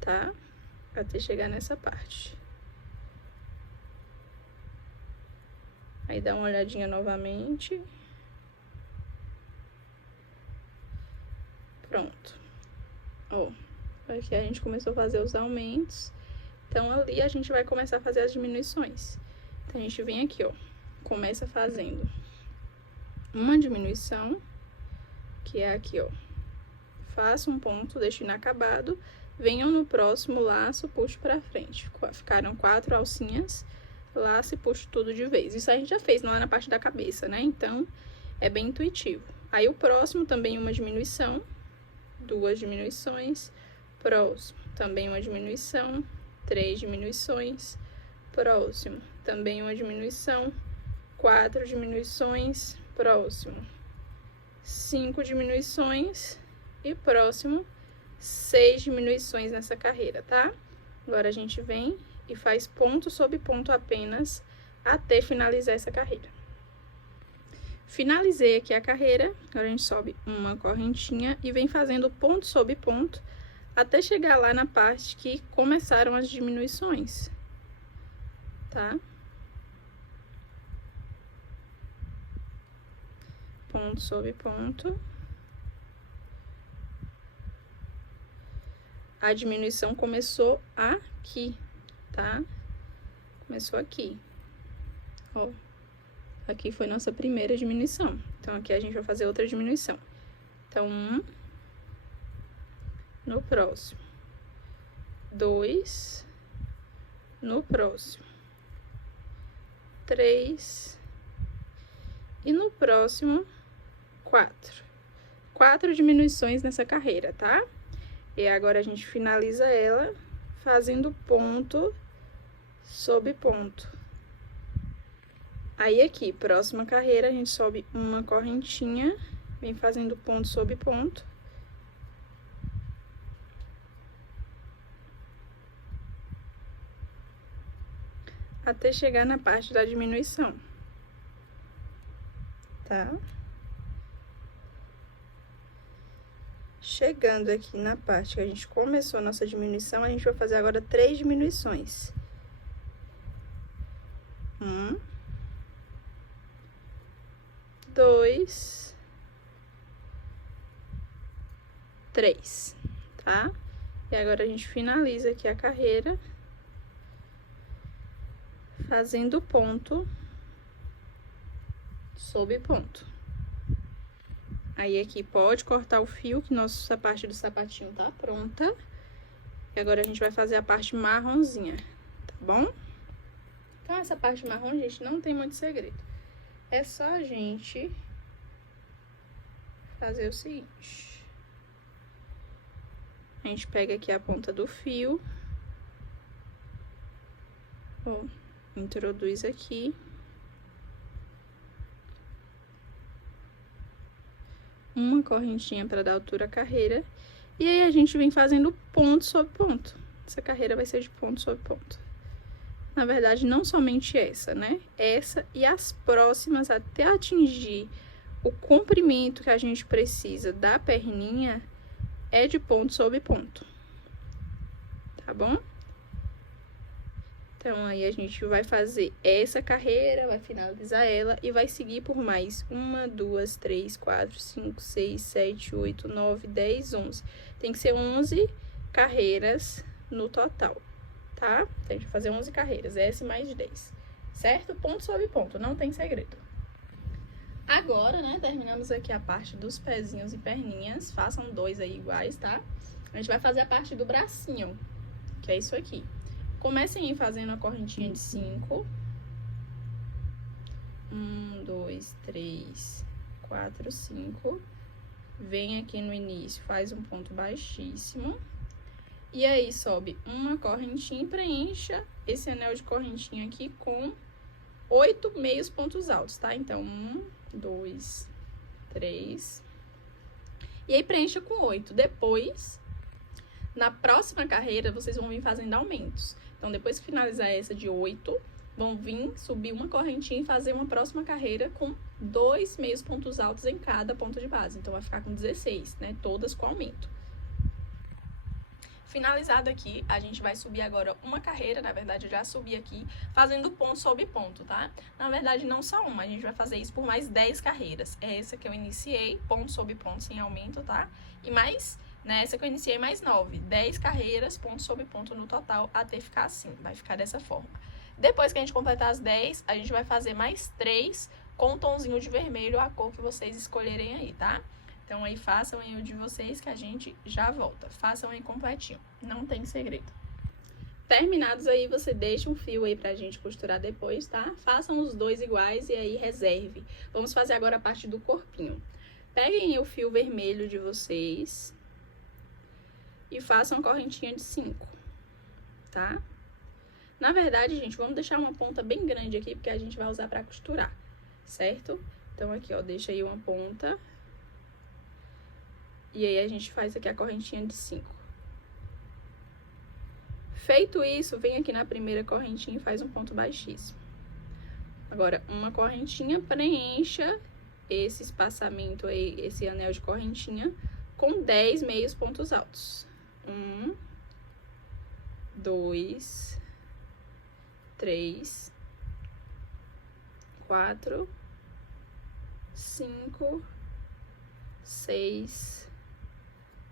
tá? Até chegar nessa parte. Aí, dá uma olhadinha novamente. Pronto. Ó, aqui a gente começou a fazer os aumentos. Então, ali a gente vai começar a fazer as diminuições. Então, a gente vem aqui, ó, começa fazendo uma diminuição, que é aqui, ó. Faço um ponto, deixo inacabado, venho no próximo laço, puxo pra frente. Ficaram 4 alcinhas, laço e puxo tudo de vez. Isso a gente já fez lá na parte da cabeça, né? Então, é bem intuitivo. Aí, o próximo também uma diminuição, 2 diminuições, próximo, também uma diminuição, 3 diminuições, próximo, também uma diminuição, 4 diminuições, próximo 5 diminuições e próximo 6 diminuições nessa carreira, tá? Agora a gente vem e faz ponto sobre ponto apenas até finalizar essa carreira. Finalizei aqui a carreira, agora a gente sobe uma correntinha e vem fazendo ponto sobre ponto até chegar lá na parte que começaram as diminuições, tá? Ponto sobre ponto. A diminuição começou aqui, tá? Começou aqui. Ó, aqui foi nossa primeira diminuição. Então, aqui a gente vai fazer outra diminuição. Então, 1, no próximo, 2, no próximo, 3, e no próximo, 4. 4 diminuições nessa carreira, tá? E agora a gente finaliza ela fazendo ponto sobre ponto. Aí aqui, próxima carreira, a gente sobe uma correntinha, vem fazendo ponto sobre ponto. Até chegar na parte da diminuição, tá? Chegando aqui na parte que a gente começou a nossa diminuição, a gente vai fazer agora 3 diminuições. 1, 2, 3, tá? E agora a gente finaliza aqui a carreira fazendo ponto sobre ponto. Aí aqui pode cortar o fio, que nossa parte do sapatinho tá pronta. E agora a gente vai fazer a parte marronzinha, tá bom? Então essa parte marrom, gente, não tem muito segredo. É só a gente fazer o seguinte. A gente pega aqui a ponta do fio. Ó, introduz aqui. Uma correntinha para dar altura à carreira. E aí a gente vem fazendo ponto sobre ponto. Essa carreira vai ser de ponto sobre ponto. Na verdade, não somente essa, né? Essa e as próximas até atingir o comprimento que a gente precisa da perninha é de ponto sobre ponto. Tá bom? Então, aí a gente vai fazer essa carreira, vai finalizar ela e vai seguir por mais 1, 2, 3, 4, 5, 6, 7, 8, 9, 10, 11. Tem que ser 11 carreiras no total, tá? Então, a gente vai fazer 11 carreiras, essa mais 10, certo? Ponto sobre ponto, não tem segredo. Agora, né, terminamos aqui a parte dos pezinhos e perninhas. Façam 2 aí iguais, tá? A gente vai fazer a parte do bracinho, que é isso aqui. Comecem aí fazendo a correntinha de 5. 1, 2, 3, 4, 5. Vem aqui no início, faz um ponto baixíssimo. E aí, sobe uma correntinha e preencha esse anel de correntinha aqui com 8 meios pontos altos, tá? Então, 1, 2, 3. E aí, preencha com 8. Depois, na próxima carreira, vocês vão vir fazendo aumentos. Então, depois que finalizar essa de 8, vão vir subir uma correntinha e fazer uma próxima carreira com 2 meios pontos altos em cada ponto de base. Então, vai ficar com 16, né? Todas com aumento. Finalizado aqui, a gente vai subir agora uma carreira, na verdade, eu já subi aqui, fazendo ponto sobre ponto, tá? Na verdade, não só uma, a gente vai fazer isso por mais 10 carreiras. É essa que eu iniciei, ponto sobre ponto sem aumento, tá? E mais... Nessa que eu iniciei mais 9, 10 carreiras, ponto sobre ponto no total, até ficar assim, vai ficar dessa forma. Depois que a gente completar as 10, a gente vai fazer mais 3 com um tomzinho de vermelho, a cor que vocês escolherem aí, tá? Então aí façam aí o de vocês que a gente já volta, façam aí completinho, não tem segredo. Terminados aí, você deixa um fio aí pra gente costurar depois, tá? Façam os 2 iguais e aí reserve. Vamos fazer agora a parte do corpinho. Peguem o fio vermelho de vocês... E façam uma correntinha de 5, tá? Na verdade, gente, vamos deixar uma ponta bem grande aqui, porque a gente vai usar pra costurar. certo? Então, aqui, ó, deixa aí uma ponta. E aí, a gente faz aqui a correntinha de 5. Feito isso, vem aqui na primeira correntinha e faz um ponto baixíssimo. Agora, uma correntinha, preencha esse espaçamento aí, esse anel de correntinha, com 10 meios pontos altos. 1, 2, 3, 4, 5, 6,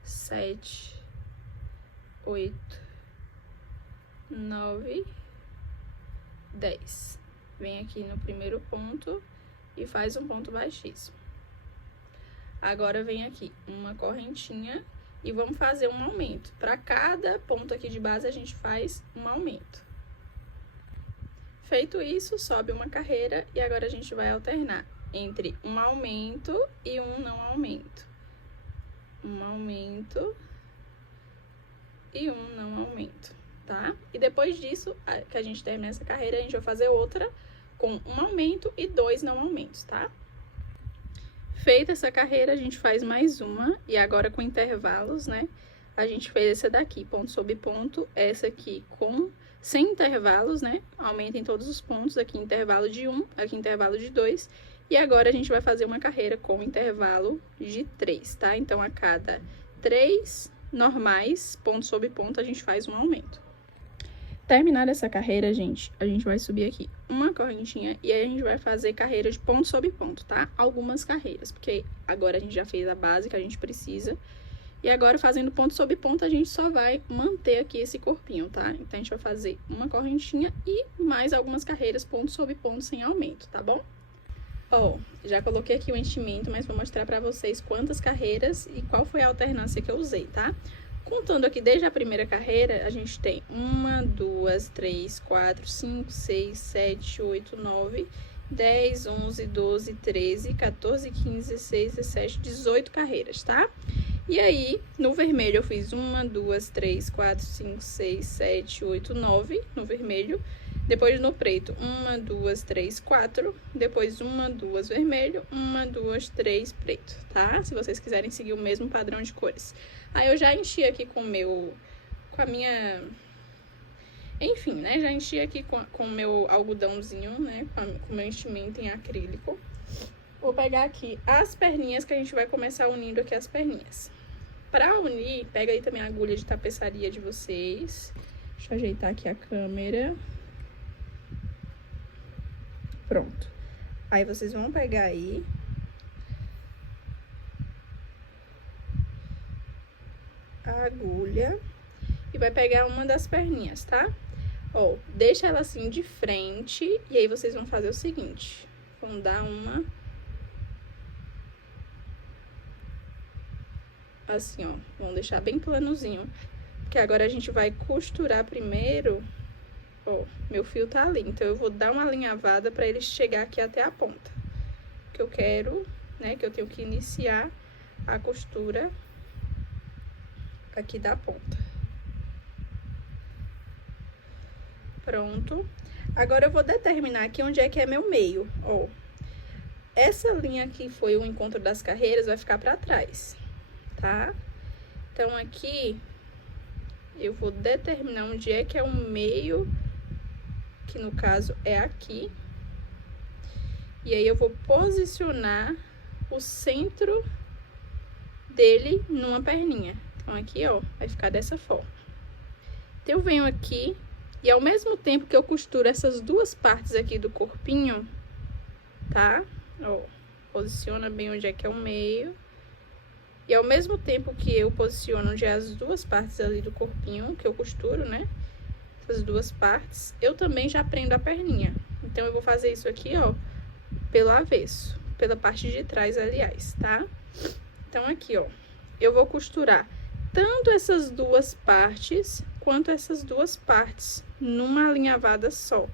7, 8, 9, 10. Vem aqui no primeiro ponto e faz um ponto baixíssimo. Agora, vem aqui uma correntinha e vamos fazer um aumento. Para cada ponto aqui de base, a gente faz um aumento. Feito isso, sobe uma carreira e agora a gente vai alternar entre um aumento e um não aumento. Um aumento e um não aumento, tá? E depois disso, que a gente termina essa carreira, a gente vai fazer outra com um aumento e 2 não aumentos, tá? Feita essa carreira, a gente faz mais uma, e agora com intervalos, né? A gente fez essa daqui, ponto sobre ponto, essa aqui sem intervalos, né? Aumenta em todos os pontos, aqui intervalo de 1, aqui intervalo de 2, e agora a gente vai fazer uma carreira com intervalo de 3, tá? Então, a cada 3 normais, ponto sobre ponto, a gente faz um aumento. Terminada essa carreira, gente, a gente vai subir aqui uma correntinha e aí a gente vai fazer carreira de ponto sobre ponto, tá? Algumas carreiras, porque agora a gente já fez a base que a gente precisa. E agora, fazendo ponto sobre ponto, a gente só vai manter aqui esse corpinho, tá? Então, a gente vai fazer uma correntinha e mais algumas carreiras ponto sobre ponto sem aumento, tá bom? Ó, já coloquei aqui o enchimento, mas vou mostrar pra vocês quantas carreiras e qual foi a alternância que eu usei, tá? Contando aqui desde a primeira carreira, a gente tem 1, 2, 3, 4, 5, 6, 7, 8, 9, 10, 11, 12, 13, 14, 15, 16, 17, 18 carreiras, tá? E aí, no vermelho, eu fiz 1, 2, 3, 4, 5, 6, 7, 8, 9 no vermelho. Depois, no preto, 1, 2, 3, 4. Depois, 1, 2 vermelho, 1, 2, 3 preto, tá? Se vocês quiserem seguir o mesmo padrão de cores. Aí, eu já enchi aqui com a minha... Enfim, né? Já enchi aqui com o meu algodãozinho, né? Com o meu enchimento em acrílico. Vou pegar aqui as perninhas, que a gente vai começar unindo aqui as perninhas. Pra unir, pega aí também a agulha de tapeçaria de vocês. Deixa eu ajeitar aqui a câmera. Pronto. Aí, vocês vão pegar aí. A agulha. E vai pegar uma das perninhas, tá? Ó, deixa ela assim de frente. E aí, vocês vão fazer o seguinte. Vão dar uma... Assim, ó, vamos deixar bem planozinho, porque agora a gente vai costurar primeiro. Ó, meu fio tá ali, então eu vou dar uma alinhavada pra ele chegar aqui até a ponta. Que eu quero, né, que eu tenho que iniciar a costura aqui da ponta. Pronto. Agora eu vou determinar aqui onde é que é meu meio, ó. Essa linha aqui foi o encontro das carreiras, vai ficar pra trás. Tá? Então, aqui, eu vou determinar onde é que é o meio, que no caso é aqui. E aí, eu vou posicionar o centro dele numa perninha. Então, aqui, ó, vai ficar dessa forma. Então, eu venho aqui e ao mesmo tempo que eu costuro essas duas partes aqui do corpinho, tá? Ó, posiciona bem onde é que é o meio. E ao mesmo tempo que eu posiciono já as duas partes ali do corpinho, que eu costuro, né? Essas duas partes, eu também já prendo a perninha. Então, eu vou fazer isso aqui, ó, pelo avesso, pela parte de trás, aliás, tá? Então, aqui, ó, eu vou costurar tanto essas duas partes, quanto essas duas partes, numa alinhavada só.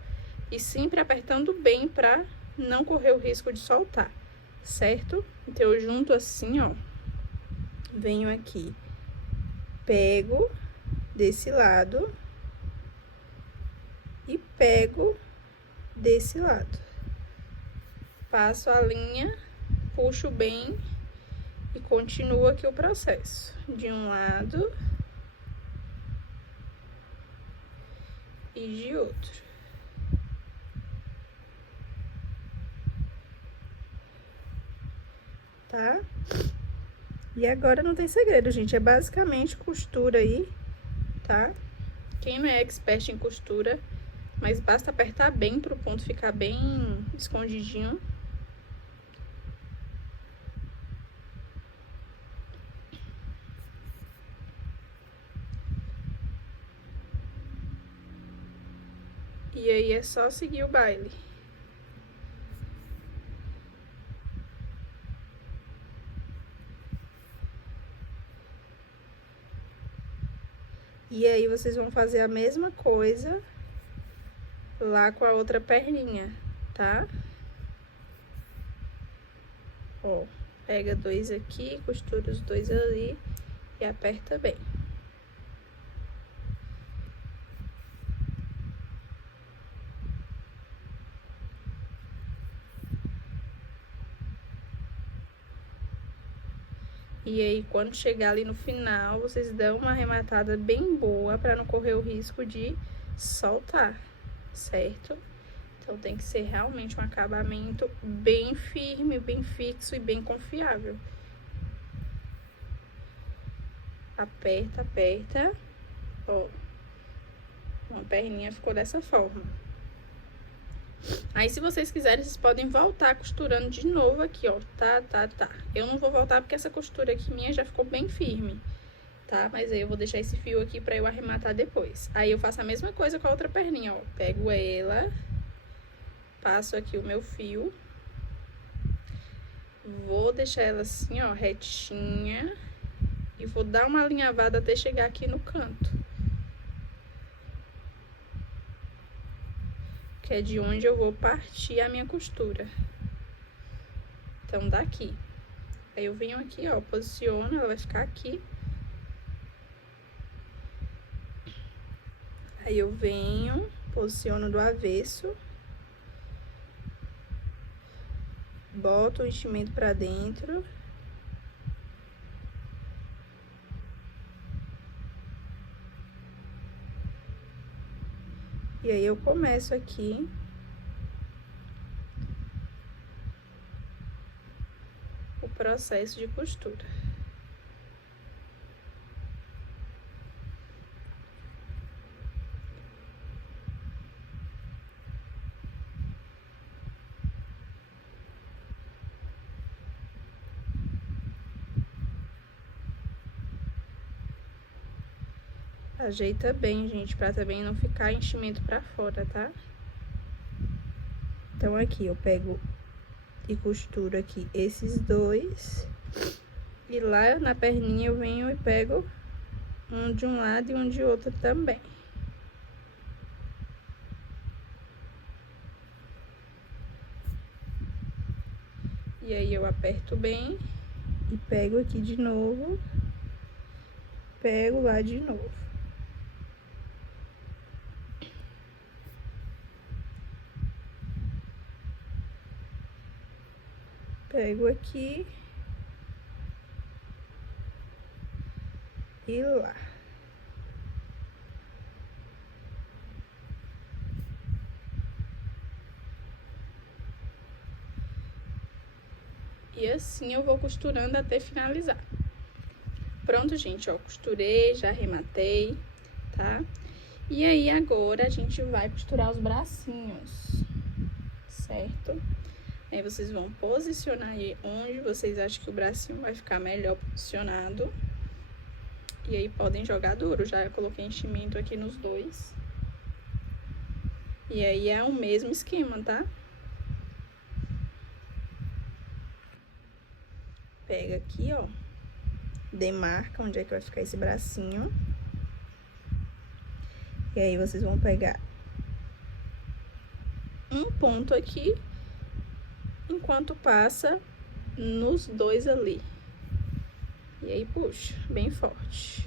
E sempre apertando bem pra não correr o risco de soltar, certo? Então, eu junto assim, ó. Venho aqui, pego desse lado e pego desse lado. Passo a linha, puxo bem e continuo aqui o processo. De um lado e de outro. Tá? E agora não tem segredo, gente. É basicamente costura aí, tá? Quem não é expert em costura, mas basta apertar bem pro ponto ficar bem escondidinho. E aí é só seguir o baile. E aí vocês vão fazer a mesma coisa lá com a outra perninha, tá? Ó, pega dois aqui, costura os dois ali e aperta bem. E aí, quando chegar ali no final, vocês dão uma arrematada bem boa para não correr o risco de soltar, certo? Então, tem que ser realmente um acabamento bem firme, bem fixo e bem confiável. Aperta, aperta. Ó, uma perninha ficou dessa forma. Aí, se vocês quiserem, vocês podem voltar costurando de novo aqui, ó. Tá. Eu não vou voltar porque essa costura aqui minha já ficou bem firme, tá? Mas aí eu vou deixar esse fio aqui pra eu arrematar depois. Aí eu faço a mesma coisa com a outra perninha, ó. Pego ela, passo aqui o meu fio. Vou deixar ela assim, ó, retinha. E vou dar uma alinhavada até chegar aqui no canto. Que é de onde eu vou partir a minha costura. Então, daqui. Aí eu venho aqui, ó, posiciono, ela vai ficar aqui. Aí eu venho, posiciono do avesso. Boto o enchimento pra dentro. E aí eu começo aqui o processo de costura. Ajeita bem, gente, pra também não ficar enchimento pra fora, tá? Então, aqui eu pego e costuro aqui esses dois. E lá na perninha eu venho e pego um de um lado e um de outro também. E aí eu aperto bem e pego aqui de novo. Pego lá de novo. Pego aqui e lá. E assim eu vou costurando até finalizar. Pronto, gente, ó, costurei, já arrematei, tá? E aí, agora, a gente vai costurar os bracinhos, certo? Aí, vocês vão posicionar aí onde vocês acham que o bracinho vai ficar melhor posicionado. E aí, podem jogar duro, já coloquei enchimento aqui nos dois. E aí, é o mesmo esquema, tá? Pega aqui, ó, demarca onde é que vai ficar esse bracinho. E aí, vocês vão pegar um ponto aqui, enquanto passa nos dois ali. E aí, puxa, bem forte.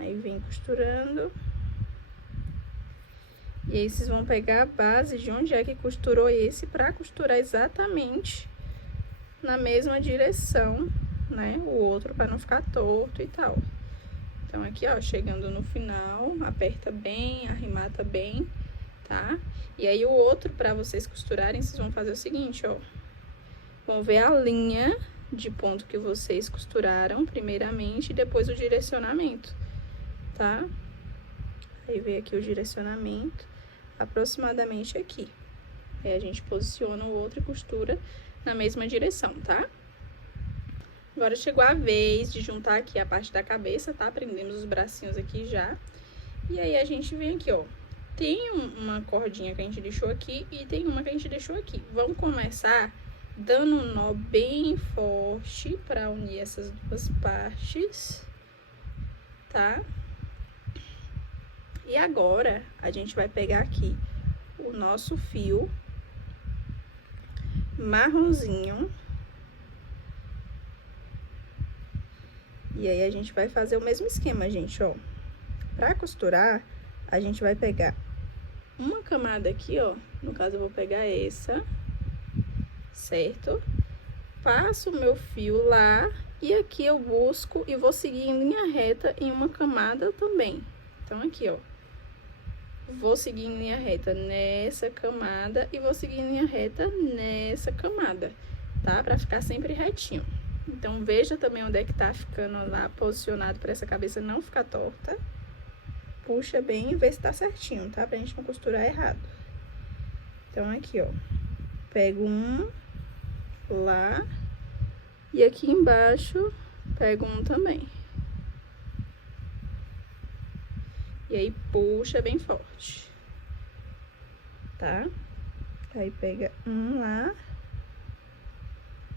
Aí vem costurando. E aí vocês vão pegar a base de onde é que costurou esse pra costurar exatamente na mesma direção, né? O outro pra não ficar torto e tal. Então aqui, ó, chegando no final, aperta bem, arremata bem, tá? E aí o outro, pra vocês costurarem, vocês vão fazer o seguinte, ó. Vão ver a linha de ponto que vocês costuraram primeiramente e depois o direcionamento, tá? Aí vem aqui o direcionamento, aproximadamente aqui. Aí a gente posiciona o outro e costura na mesma direção, tá? Agora chegou a vez de juntar aqui a parte da cabeça, tá? Prendemos os bracinhos aqui já. E aí a gente vem aqui, ó. Tem uma cordinha que a gente deixou aqui e tem uma que a gente deixou aqui. Vamos começar dando um nó bem forte pra unir essas duas partes, tá? E agora, a gente vai pegar aqui o nosso fio marronzinho. E aí, a gente vai fazer o mesmo esquema, gente, ó. Pra costurar, a gente vai pegar uma camada aqui, ó. No caso, eu vou pegar essa, certo? Passo o meu fio lá e aqui eu busco e vou seguir em linha reta em uma camada também. Então, aqui, ó. Vou seguir em linha reta nessa camada e vou seguir em linha reta nessa camada, tá? Pra ficar sempre retinho. Então, veja também onde é que tá ficando lá posicionado pra essa cabeça não ficar torta. Puxa bem e vê se tá certinho, tá? Pra gente não costurar errado. Então, aqui, ó. Pego um lá e aqui embaixo pego um também. E aí, puxa bem forte, tá? Aí, pega um lá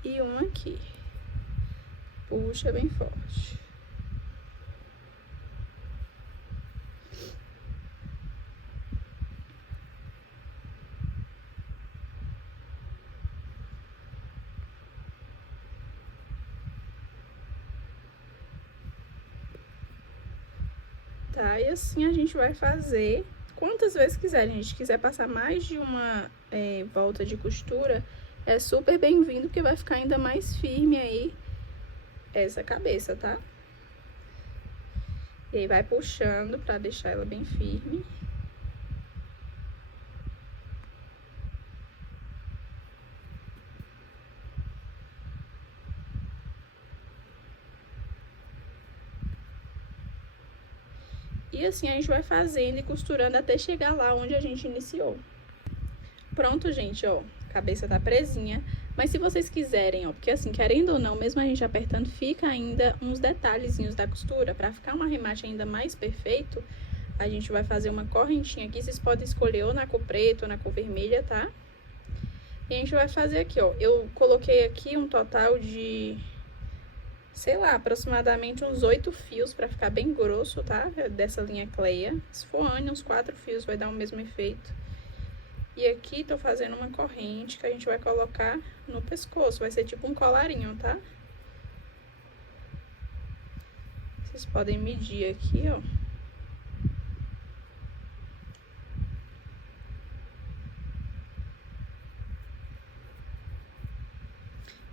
e um aqui. Puxa bem forte. Tá? E assim a gente vai fazer quantas vezes quiser. A gente quiser passar mais de uma volta de costura, é super bem-vindo, porque vai ficar ainda mais firme aí essa cabeça, tá? E aí, vai puxando pra deixar ela bem firme. E assim a gente vai fazendo e costurando até chegar lá onde a gente iniciou. Pronto, gente, ó. A cabeça tá presinha. Mas se vocês quiserem, ó, porque assim, querendo ou não, mesmo a gente apertando, fica ainda uns detalhezinhos da costura. Pra ficar um arremate ainda mais perfeito, a gente vai fazer uma correntinha aqui. Vocês podem escolher ou na cor preta ou na cor vermelha, tá? E a gente vai fazer aqui, ó. Eu coloquei aqui um total de, sei lá, aproximadamente uns 8 fios pra ficar bem grosso, tá? Dessa linha Cleia. Se for uns 4 fios, vai dar o mesmo efeito. E aqui tô fazendo uma corrente que a gente vai colocar no pescoço. Vai ser tipo um colarinho, tá? Vocês podem medir aqui, ó.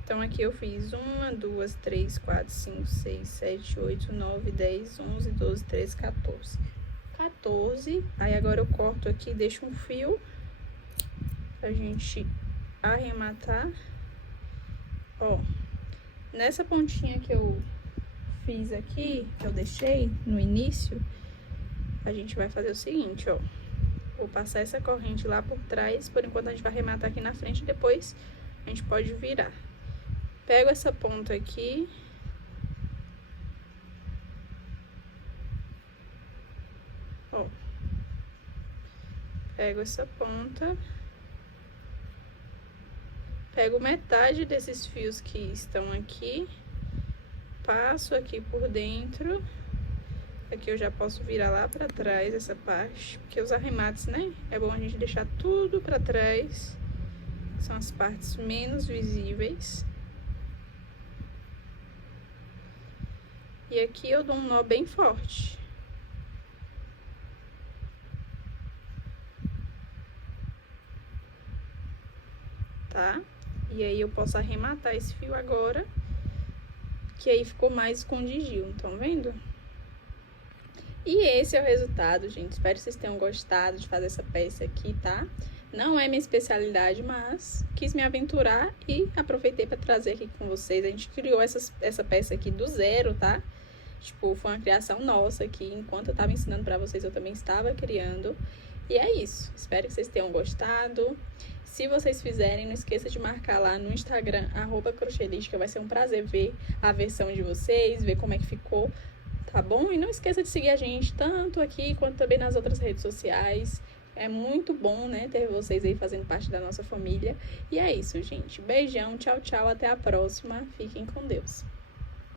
Então, aqui eu fiz 1, 2, 3, 4, 5, 6, 7, 8, 9, 10, 11, 12, 13, 14. 14. Aí, agora eu corto aqui e deixo um fio pra gente arrematar. Ó, nessa pontinha que eu fiz aqui, que eu deixei no início, a gente vai fazer o seguinte, ó. Vou passar essa corrente lá por trás, por enquanto a gente vai arrematar aqui na frente, depois a gente pode virar. Pego essa ponta aqui. Ó. Pego essa ponta. Pego metade desses fios que estão aqui. Passo aqui por dentro. Aqui eu já posso virar lá pra trás essa parte. Porque os arremates, né? É bom a gente deixar tudo pra trás. São as partes menos visíveis. E aqui eu dou um nó bem forte. tá? E aí eu posso arrematar esse fio agora, que aí ficou mais escondidinho, estão vendo? E esse é o resultado, gente. Espero que vocês tenham gostado de fazer essa peça aqui, tá? Não é minha especialidade, mas quis me aventurar e aproveitei para trazer aqui com vocês. A gente criou essa peça aqui do zero, tá? Tipo, foi uma criação nossa aqui. Enquanto eu tava ensinando para vocês, eu também estava criando. E é isso. Espero que vocês tenham gostado. Se vocês fizerem, não esqueça de marcar lá no Instagram, @crochetistica. Vai ser um prazer ver a versão de vocês, ver como é que ficou, tá bom? E não esqueça de seguir a gente, tanto aqui quanto também nas outras redes sociais. É muito bom, né, ter vocês aí fazendo parte da nossa família. E é isso, gente. Beijão, tchau, tchau, até a próxima. Fiquem com Deus.